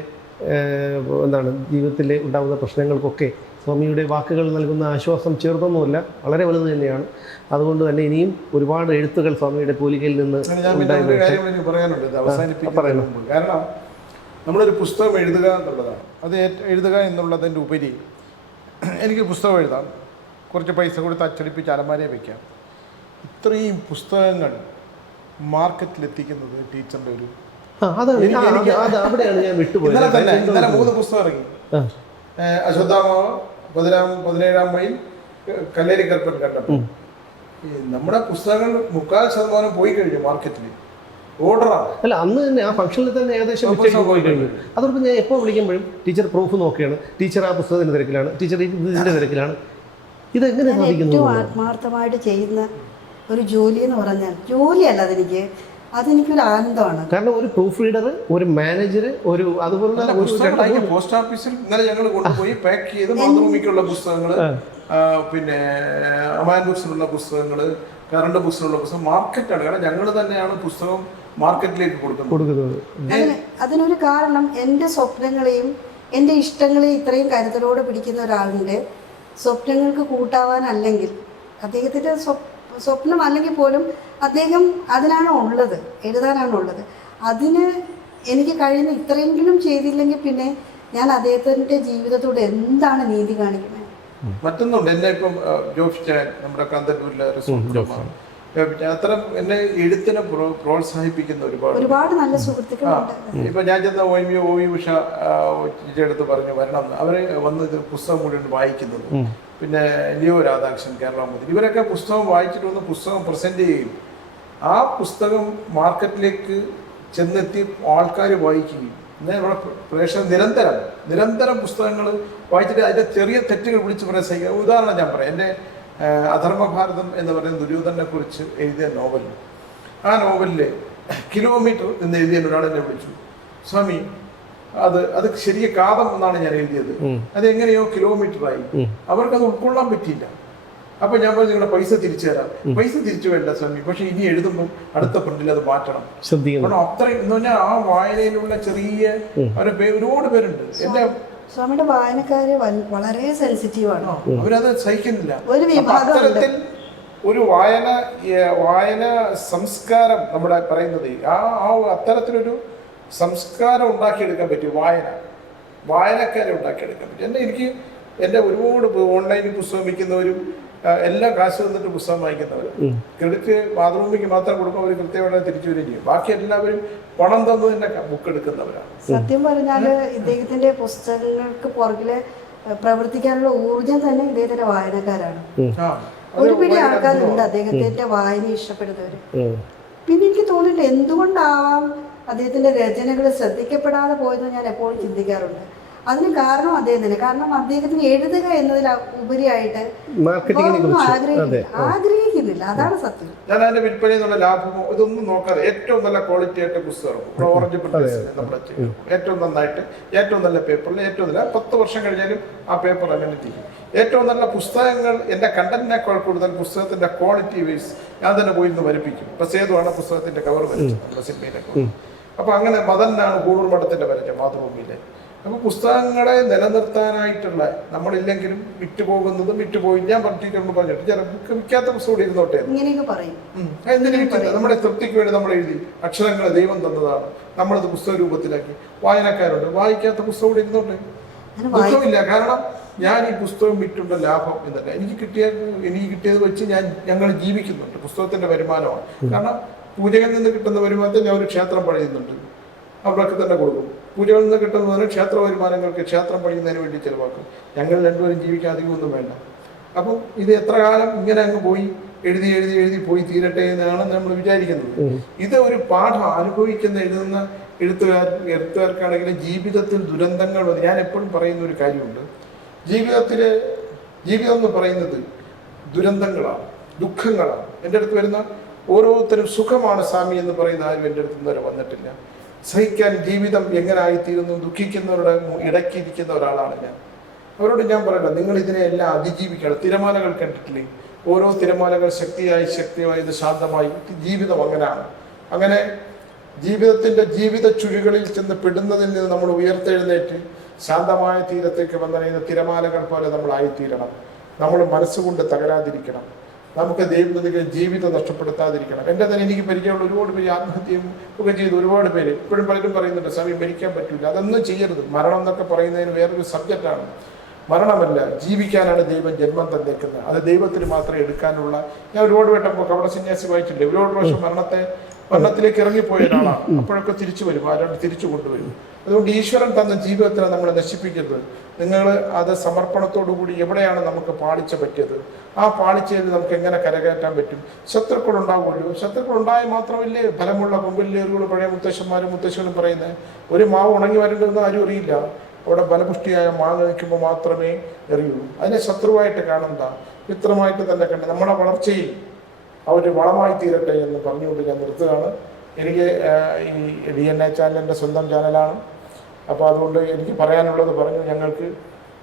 ജീവിതത്തിൽ ഉണ്ടാകുന്ന പ്രശ്നങ്ങൾക്കൊക്കെ സ്വാമിയുടെ വാക്കുകൾ നൽകുന്ന ആശ്വാസം ചെറുതൊന്നുമല്ല, വളരെ വലുത് തന്നെയാണ്. അതുകൊണ്ട് തന്നെ ഇനിയും ഒരുപാട് എഴുത്തുകൾ സ്വാമിയുടെ പൂലികയിൽ നിന്ന് പറയാനുണ്ട്. കാരണം നമ്മളൊരു പുസ്തകം എഴുതുക എന്നുള്ളതാണ്. അത് എഴുതുക എന്നുള്ളതിൻ്റെ ഉപരി എനിക്ക് പുസ്തകം എഴുതാം, കുറച്ച് പൈസ കൊടുത്ത് അച്ചടിപ്പിച്ച് അലമാരയെ വയ്ക്കാം. ഇത്രയും പുസ്തകങ്ങൾ മാർക്കറ്റിലെത്തിക്കുന്നത് ടീച്ചറിൻ്റെ ഒരു ഇന്നലെ 3 പുസ്തകം ഇറങ്ങി. അശ്വത്ഥാമാവ് 17-ാം മൈൽ കല്ലേരി കൽപ്പൻ കണ്ടപ്പോൾ നമ്മുടെ പുസ്തകങ്ങൾ 40% പോയി കഴിഞ്ഞു മാർക്കറ്റിൽ. ഓർഡറാണ്. അല്ല, അന്ന് തന്നെ ആ ഫംഗ്ഷനിൽ തന്നെ ഏകദേശം പോയി കഴിഞ്ഞു. അതോടൊപ്പം ഞാൻ എപ്പോൾ വിളിക്കുമ്പോഴും ടീച്ചർ പ്രൂഫ് നോക്കുകയാണ്, ടീച്ചർ ആ പുസ്തകത്തിൻ്റെ തിരക്കിലാണ്, ടീച്ചർ ഇതിൻ്റെ തിരക്കിലാണ്. ഇതെങ്ങനെ സാധിക്കുന്നു? ഏറ്റവും ആത്മാർത്ഥമായിട്ട് ചെയ്യുന്ന ഒരു ജോലി എന്ന് പറഞ്ഞാൽ ജോലിയല്ല അതെനിക്കൊരു ആനന്ദമാണ്. കാരണം ഒരു പ്രൂഫ് റീഡർ, ഒരു മാനേജർ, അതുപോലെ പോസ്റ്റ് ഓഫീസിൽ ഇന്നലെ ഞങ്ങൾ കൊണ്ടുപോയി പാക്ക് ചെയ്ത് മാതൃഭൂമിക്കുള്ള പുസ്തകങ്ങൾ, പിന്നെ അമാൻ ബുക്സിനുള്ള പുസ്തകങ്ങൾ, കറണ്ട് ബുക്സിനുള്ള പുസ്തകം മാർക്കറ്റാണ്. കാരണം ഞങ്ങൾ തന്നെയാണ് പുസ്തകം മാർക്കറ്റിലേക്ക് കൊടുക്കുന്നത്. അതിനൊരു കാരണം എൻ്റെ സ്വപ്നങ്ങളെയും എൻ്റെ ഇഷ്ടങ്ങളെയും ഇത്രയും കരുതലോടെ പിടിക്കുന്ന ഒരാളുടെ സ്വപ്നങ്ങൾക്ക് കൂട്ടാവാനല്ലെങ്കിൽ, അദ്ദേഹത്തിൻ്റെ സ്വപ്നം അല്ലെങ്കിൽ പോലും അദ്ദേഹം അതിനാണ് ഉള്ളത്, എഴുതാനാണ് ഉള്ളത്. അതിന് എനിക്ക് കഴിയുന്ന ഇത്രയെങ്കിലും ചെയ്തില്ലെങ്കിൽ പിന്നെ ഞാൻ അദ്ദേഹത്തിൻ്റെ ജീവിതത്തോട് എന്താണ് നീതി കാണിക്കുന്നത്? മറ്റൊന്നുണ്ട്, എന്നെ ഇപ്പം ജോഫിച്ചാൻ നമ്മുടെ കന്തല്ലൂരിലെ അത്തരം എന്നെ എഴുത്തിനെ പ്രോത്സാഹിപ്പിക്കുന്ന ഒരുപാട് നല്ല സുഹൃത്തുക്കളുണ്ട്. ഇപ്പൊ ഞാൻ ചെന്ന OV ഉഷ അടുത്ത് പറഞ്ഞു വരണം, അവരെ വന്ന് ഇത് പുസ്തകം മുഴുവൻ വായിക്കുന്നത്. പിന്നെ ലിയോ രാധാകൃഷ്ണൻ, കേരള മുതൽ, ഇവരൊക്കെ പുസ്തകം വായിച്ചിട്ട് വന്ന് പുസ്തകം പ്രസന്റ് ചെയ്യും. ആ പുസ്തകം മാർക്കറ്റിലേക്ക് ചെന്നെത്തി ആൾക്കാർ വായിക്കുകയും നമ്മുടെ പ്രേക്ഷകർ നിരന്തരം പുസ്തകങ്ങൾ വായിച്ചിട്ട് അതിൻ്റെ ചെറിയ തെറ്റുകൾ വിളിച്ച് പറയാൻ സഹിക്കുക. ഉദാഹരണം ഞാൻ പറയാം. എൻ്റെ അധർമ്മഭാരതം എന്ന് പറയുന്ന ദുര്യോധനെ കുറിച്ച് എഴുതിയ നോവൽ, ആ നോവലിൽ കിലോമീറ്റർ എന്ന് എഴുതിയ ഒരാൾ എന്നെ വിളിച്ചു, സ്വാമി അത് ശരിയ കാതം എന്നാണ് ഞാൻ എഴുതിയത്. അത് എങ്ങനെയോ കിലോമീറ്ററായി, അവർക്കത് ഉൾക്കൊള്ളാൻ പറ്റിയില്ല. അപ്പൊ ഞാൻ പറഞ്ഞു നിങ്ങളുടെ പൈസ തിരിച്ചു തരാം. പൈസ തിരിച്ചു വേണ്ട സ്വാമി, പക്ഷെ ഇനി എഴുതുമ്പോൾ അടുത്ത പ്രിന്റിൽ അത് മാറ്റണം. കാരണം അത്രയും എന്ന് പറഞ്ഞാൽ ആ വായനയിലുള്ള ചെറിയ ഒരുപാട് പേരുണ്ട്. എന്റെ സ്വാമിയുടെ വായനക്കാര് വളരെ സെൻസിറ്റീവാണ്, അവരത് സഹിക്കുന്നില്ല. ഒരു വിഭാഗത്തിൽ ഒരു വായന സംസ്കാരം നമ്മുടെ പറയുന്നത് ആ അത്തരത്തിലൊരു സംസ്കാരം ഉണ്ടാക്കിയെടുക്കാൻ പറ്റും. വായനക്കാരെ ഉണ്ടാക്കിയെടുക്കാൻ പറ്റും. എനിക്ക് എൻ്റെ ഒരുപാട് ഓൺലൈനിൽ പുസ്തകം വയ്ക്കുന്നവരും എല്ലാം കാശ് തന്നിട്ട് പുസ്തകം വായിക്കുന്നവർ ക്രെഡിറ്റ് മാതൃഭൂമിക്ക് മാത്രം കൊടുക്കും, അവർ കൃത്യമായിട്ട് തിരിച്ചു വരികയും ചെയ്യും. ബാക്കി എല്ലാവരും പണം തന്നു തന്നെ ബുക്ക് എടുക്കുന്നവരാണ്. സത്യം പറഞ്ഞാല് ഇദ്ദേഹത്തിന്റെ പുസ്തകങ്ങൾക്ക് പുറകില് പ്രവർത്തിക്കാനുള്ള ഊർജം തന്നെ ഇദ്ദേഹത്തിന്റെ വായനക്കാരാണ്. ഒരുപിടി ആൾക്കാരുണ്ട് അദ്ദേഹത്തിന്റെ വായന ഇഷ്ടപ്പെടുന്നവര്. പിന്നെ എനിക്ക് തോന്നിയിട്ട് എന്തുകൊണ്ടാവാം അദ്ദേഹത്തിന്റെ രചനകൾ ശ്രദ്ധിക്കപ്പെടാതെ പോയെന്ന് ഞാൻ എപ്പോഴും ചിന്തിക്കാറുണ്ട്. അതിന് കാരണം അദ്ദേഹം തന്നെ. കാരണം അദ്ദേഹത്തിന് എഴുതുക എന്നതിൽ ഉപരിയായിട്ട് ആഗ്രഹിക്കുന്നില്ല. അതാണ് സത്യം. ഞാൻ അതിന്റെ വിൽപ്പന എന്നുള്ള ലാഭമോ ഇതൊന്നും നോക്കാതെ ഏറ്റവും നല്ല ക്വാളിറ്റി ആയിട്ട് പുസ്തകം ഓറഞ്ച് നമ്മുടെ ഏറ്റവും നന്നായിട്ട് ഏറ്റവും നല്ല പേപ്പറിൽ ഏറ്റവും നല്ല 10 വർഷം കഴിഞ്ഞാലും ആ പേപ്പർ അങ്ങനെ ഇരിക്കും. ഏറ്റവും നല്ല പുസ്തകങ്ങൾ എൻ്റെ കണ്ടന്റിനേക്കാൾ കൂടുതൽ പുസ്തകത്തിന്റെ ക്വാളിറ്റി വൈസ് ഞാൻ തന്നെ പോയി ഇന്ന് വരപ്പിക്കും. ഇപ്പൊ സേതുവാണ് പുസ്തകത്തിന്റെ കവർ വരച്ചത് നമ്മുടെ സിനിമയിലൊക്കെ. അപ്പൊ അങ്ങനെ മദനാണ് കൂടൂർ മഠത്തിന്റെ വരച്ച മാതൃഭൂമിയിലെ. അപ്പോൾ പുസ്തകങ്ങളെ നിലനിർത്താനായിട്ടുള്ള നമ്മളില്ലെങ്കിലും വിറ്റുപോയി ഞാൻ പറഞ്ഞിട്ടുണ്ട് പറഞ്ഞിട്ട് ചില വിൽക്കാത്ത പുസ്തകം ഇരുന്നോട്ടെ എന്തിനു വിൽക്കില്ല. നമ്മുടെ തൃപ്തിക്ക് വേണ്ടി നമ്മൾ എഴുതി അക്ഷരങ്ങളെ ദൈവം തന്നതാണ്, നമ്മളത് പുസ്തക രൂപത്തിലാക്കി. വായനക്കാരുണ്ട്, വായിക്കാത്ത പുസ്തകം ഇരുന്നോട്ടെ, ദുഃഖമില്ല. കാരണം ഞാൻ ഈ പുസ്തകം വിറ്റുള്ള ലാഭം എന്നല്ല, എനിക്ക് കിട്ടിയത് വെച്ച് ഞങ്ങൾ ജീവിക്കുന്നുണ്ട്. പുസ്തകത്തിന്റെ വരുമാനമാണ്. കാരണം പൂജകളിൽ നിന്ന് കിട്ടുന്ന വരുമാനത്തെ ഞാൻ ഒരു ക്ഷേത്രം പണിയുന്നുണ്ട്, അവർക്ക് തന്നെ കൊടുക്കും. പൂജകളിൽ നിന്ന് കിട്ടുന്നതിന് ക്ഷേത്ര വരുമാനങ്ങൾക്ക് ക്ഷേത്രം പണിയുന്നതിന് വേണ്ടി ചിലവാക്കും. ഞങ്ങൾ രണ്ടുപേരും ജീവിക്കാൻ അധികമൊന്നും വേണ്ട. അപ്പം ഇത് എത്ര കാലം ഇങ്ങനെ അങ്ങ് പോയി എഴുതി പോയി തീരട്ടെ എന്നാണ് നമ്മൾ വിചാരിക്കുന്നത്. ഇത് ഒരു പാഠം അനുഭവിക്കുന്ന എഴുതുന്ന എഴുത്തുകാർക്കാണെങ്കിൽ ജീവിതത്തിൽ ദുരന്തങ്ങൾ വന്ന് ഞാൻ എപ്പോഴും പറയുന്ന ഒരു കാര്യമുണ്ട്. ജീവിതം എന്ന് പറയുന്നത് ദുരന്തങ്ങളാണ്, ദുഃഖങ്ങളാണ്. എൻ്റെ അടുത്ത് വരുന്ന ഓരോരുത്തരും സുഖമാണ് സ്വാമി എന്ന് പറയുന്ന ആരും എൻ്റെ അടുത്ത് ഇന്നുവരെ വന്നിട്ടില്ല. സഹിക്കാൻ ജീവിതം എങ്ങനെ ആയിത്തീരുന്നു ദുഃഖിക്കുന്നവരുടെ ഇടയ്ക്കിരിക്കുന്ന ഒരാളാണ് ഞാൻ. അവരോട് ഞാൻ പറയട്ടെ, നിങ്ങൾ ഇതിനെല്ലാം അതിജീവിക്കണം. തിരമാലകൾ കണ്ടിട്ടില്ലേ? ഓരോ തിരമാലകൾ ശക്തിയായി ഇത് ശാന്തമായി. ജീവിതം അങ്ങനെയാണ്. അങ്ങനെ ജീവിത ചുഴികളിൽ ചെന്ന് പെടുന്നതിൽ നിന്ന് നമ്മൾ ഉയർത്തെഴുന്നേറ്റ് ശാന്തമായ തീരത്തേക്ക് വന്നറിയുന്ന തിരമാലകൾ പോലെ നമ്മൾ ആയിത്തീരണം. നമ്മൾ മനസ്സുകൊണ്ട് തകരാതിരിക്കണം. നമുക്ക് ജീവിതം നഷ്ടപ്പെടുത്താതിരിക്കണം. എൻ്റെ തന്നെ എനിക്ക് പരിചയമുള്ള ഒരുപാട് പേര് ആത്മഹത്യയും ഒക്കെ ചെയ്ത് ഒരുപാട് പേര് ഇപ്പോഴും പലരും പറയുന്നുണ്ട് സമയം മരിക്കാൻ പറ്റില്ല. അതൊന്നും ചെയ്യരുത്. മരണം എന്നൊക്കെ പറയുന്നതിന് വേറൊരു സബ്ജക്റ്റാണ്. മരണമല്ല, ജീവിക്കാനാണ് ദൈവം ജന്മം തന്നേക്കുന്നത്. അത് ദൈവത്തിന് മാത്രമേ എടുക്കാനുള്ള. ഞാൻ ഒരുപാട് വട്ടം കപട സന്യാസി വായിച്ചിട്ടുണ്ട്. ഒരുപാട് പ്രാവശ്യം മരണത്തിലേക്ക് ഇറങ്ങിപ്പോയ ഒരാളാണ്. അപ്പോഴൊക്കെ തിരിച്ചു വരും, ആരോട് തിരിച്ചു കൊണ്ടുവരും. അതുകൊണ്ട് ഈശ്വരൻ തന്ന ജീവിതത്തിനെ നമ്മൾ നശിപ്പിക്കരുത്. നിങ്ങൾ അത് സമർപ്പണത്തോടുകൂടി എവിടെയാണ് നമുക്ക് പാളിച്ച പറ്റിയത്, ആ പാളിച്ചയിൽ നമുക്ക് എങ്ങനെ കരകയറ്റാൻ പറ്റും. ശത്രുക്കളുണ്ടാവുമല്ലോ. ശത്രുക്കളുണ്ടായാൽ മാത്രമല്ലേ ഫലമുള്ള കൊമ്പില്ലേറുകൾ പഴയ മുത്തശ്ശികളും പറയുന്നത്. ഒരു മാവ് ഉണങ്ങി വരേണ്ടതെന്ന് ആരും അറിയില്ല. അവിടെ ബലപുഷ്ടിയായ മാങ്ങ നിൽക്കുമ്പോൾ മാത്രമേ എറിയുള്ളൂ. അതിനെ ശത്രുവായിട്ട് കാണണ്ട, മിത്രമായിട്ട് തന്നെ കണ്ട് നമ്മുടെ വളർച്ചയിൽ അവർ വളമായി തീരട്ടെ എന്ന് പറഞ്ഞുകൊണ്ട് ഞാൻ നിർത്തുകയാണ്. എനിക്ക് ഈ DNA ചാനലിൻ്റെ സ്വന്തം ചാനലാണ്. അപ്പോൾ അതുകൊണ്ട് എനിക്ക് പറയാനുള്ളത് പറഞ്ഞു. ഞങ്ങൾക്ക്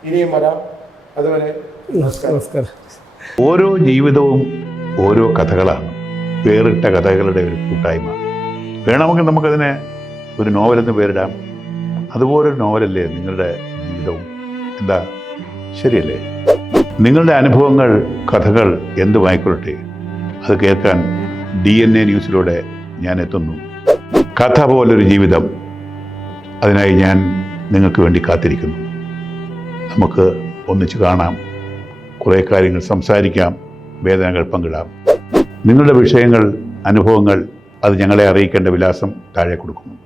ഇനിയും വരാം. അതുവരെ നമസ്കാരം. ഓരോ ജീവിതവും ഓരോ കഥകളാണ്, വേറിട്ട കഥകളുടെ ഒരു കൂട്ടായ്മ. വേണമെങ്കിൽ നമുക്കതിനെ ഒരു നോവലെന്ന് പേരിടാം. അതുപോലൊരു നോവലല്ലേ നിങ്ങളുടെ ജീവിതവും? എന്താ, ശരിയല്ലേ? നിങ്ങളുടെ അനുഭവങ്ങൾ, കഥകൾ എന്തുമായിക്കൊള്ളട്ടെ, അത് കേൾക്കാൻ DNA ന്യൂസിലൂടെ ഞാൻ എത്തുന്നു. കഥ പോലൊരു ജീവിതം, അതിനായി ഞാൻ നിങ്ങൾക്ക് വേണ്ടി കാത്തിരിക്കുന്നു. നമുക്ക് ഒന്നിച്ച് കാണാം, കുറേ കാര്യങ്ങൾ സംസാരിക്കാം, വേദനകൾ പങ്കിടാം. നിങ്ങളുടെ വിഷയങ്ങൾ, അനുഭവങ്ങൾ അത് ഞങ്ങളെ അറിയിക്കേണ്ട വിലാസം താഴെ കൊടുക്കുന്നു.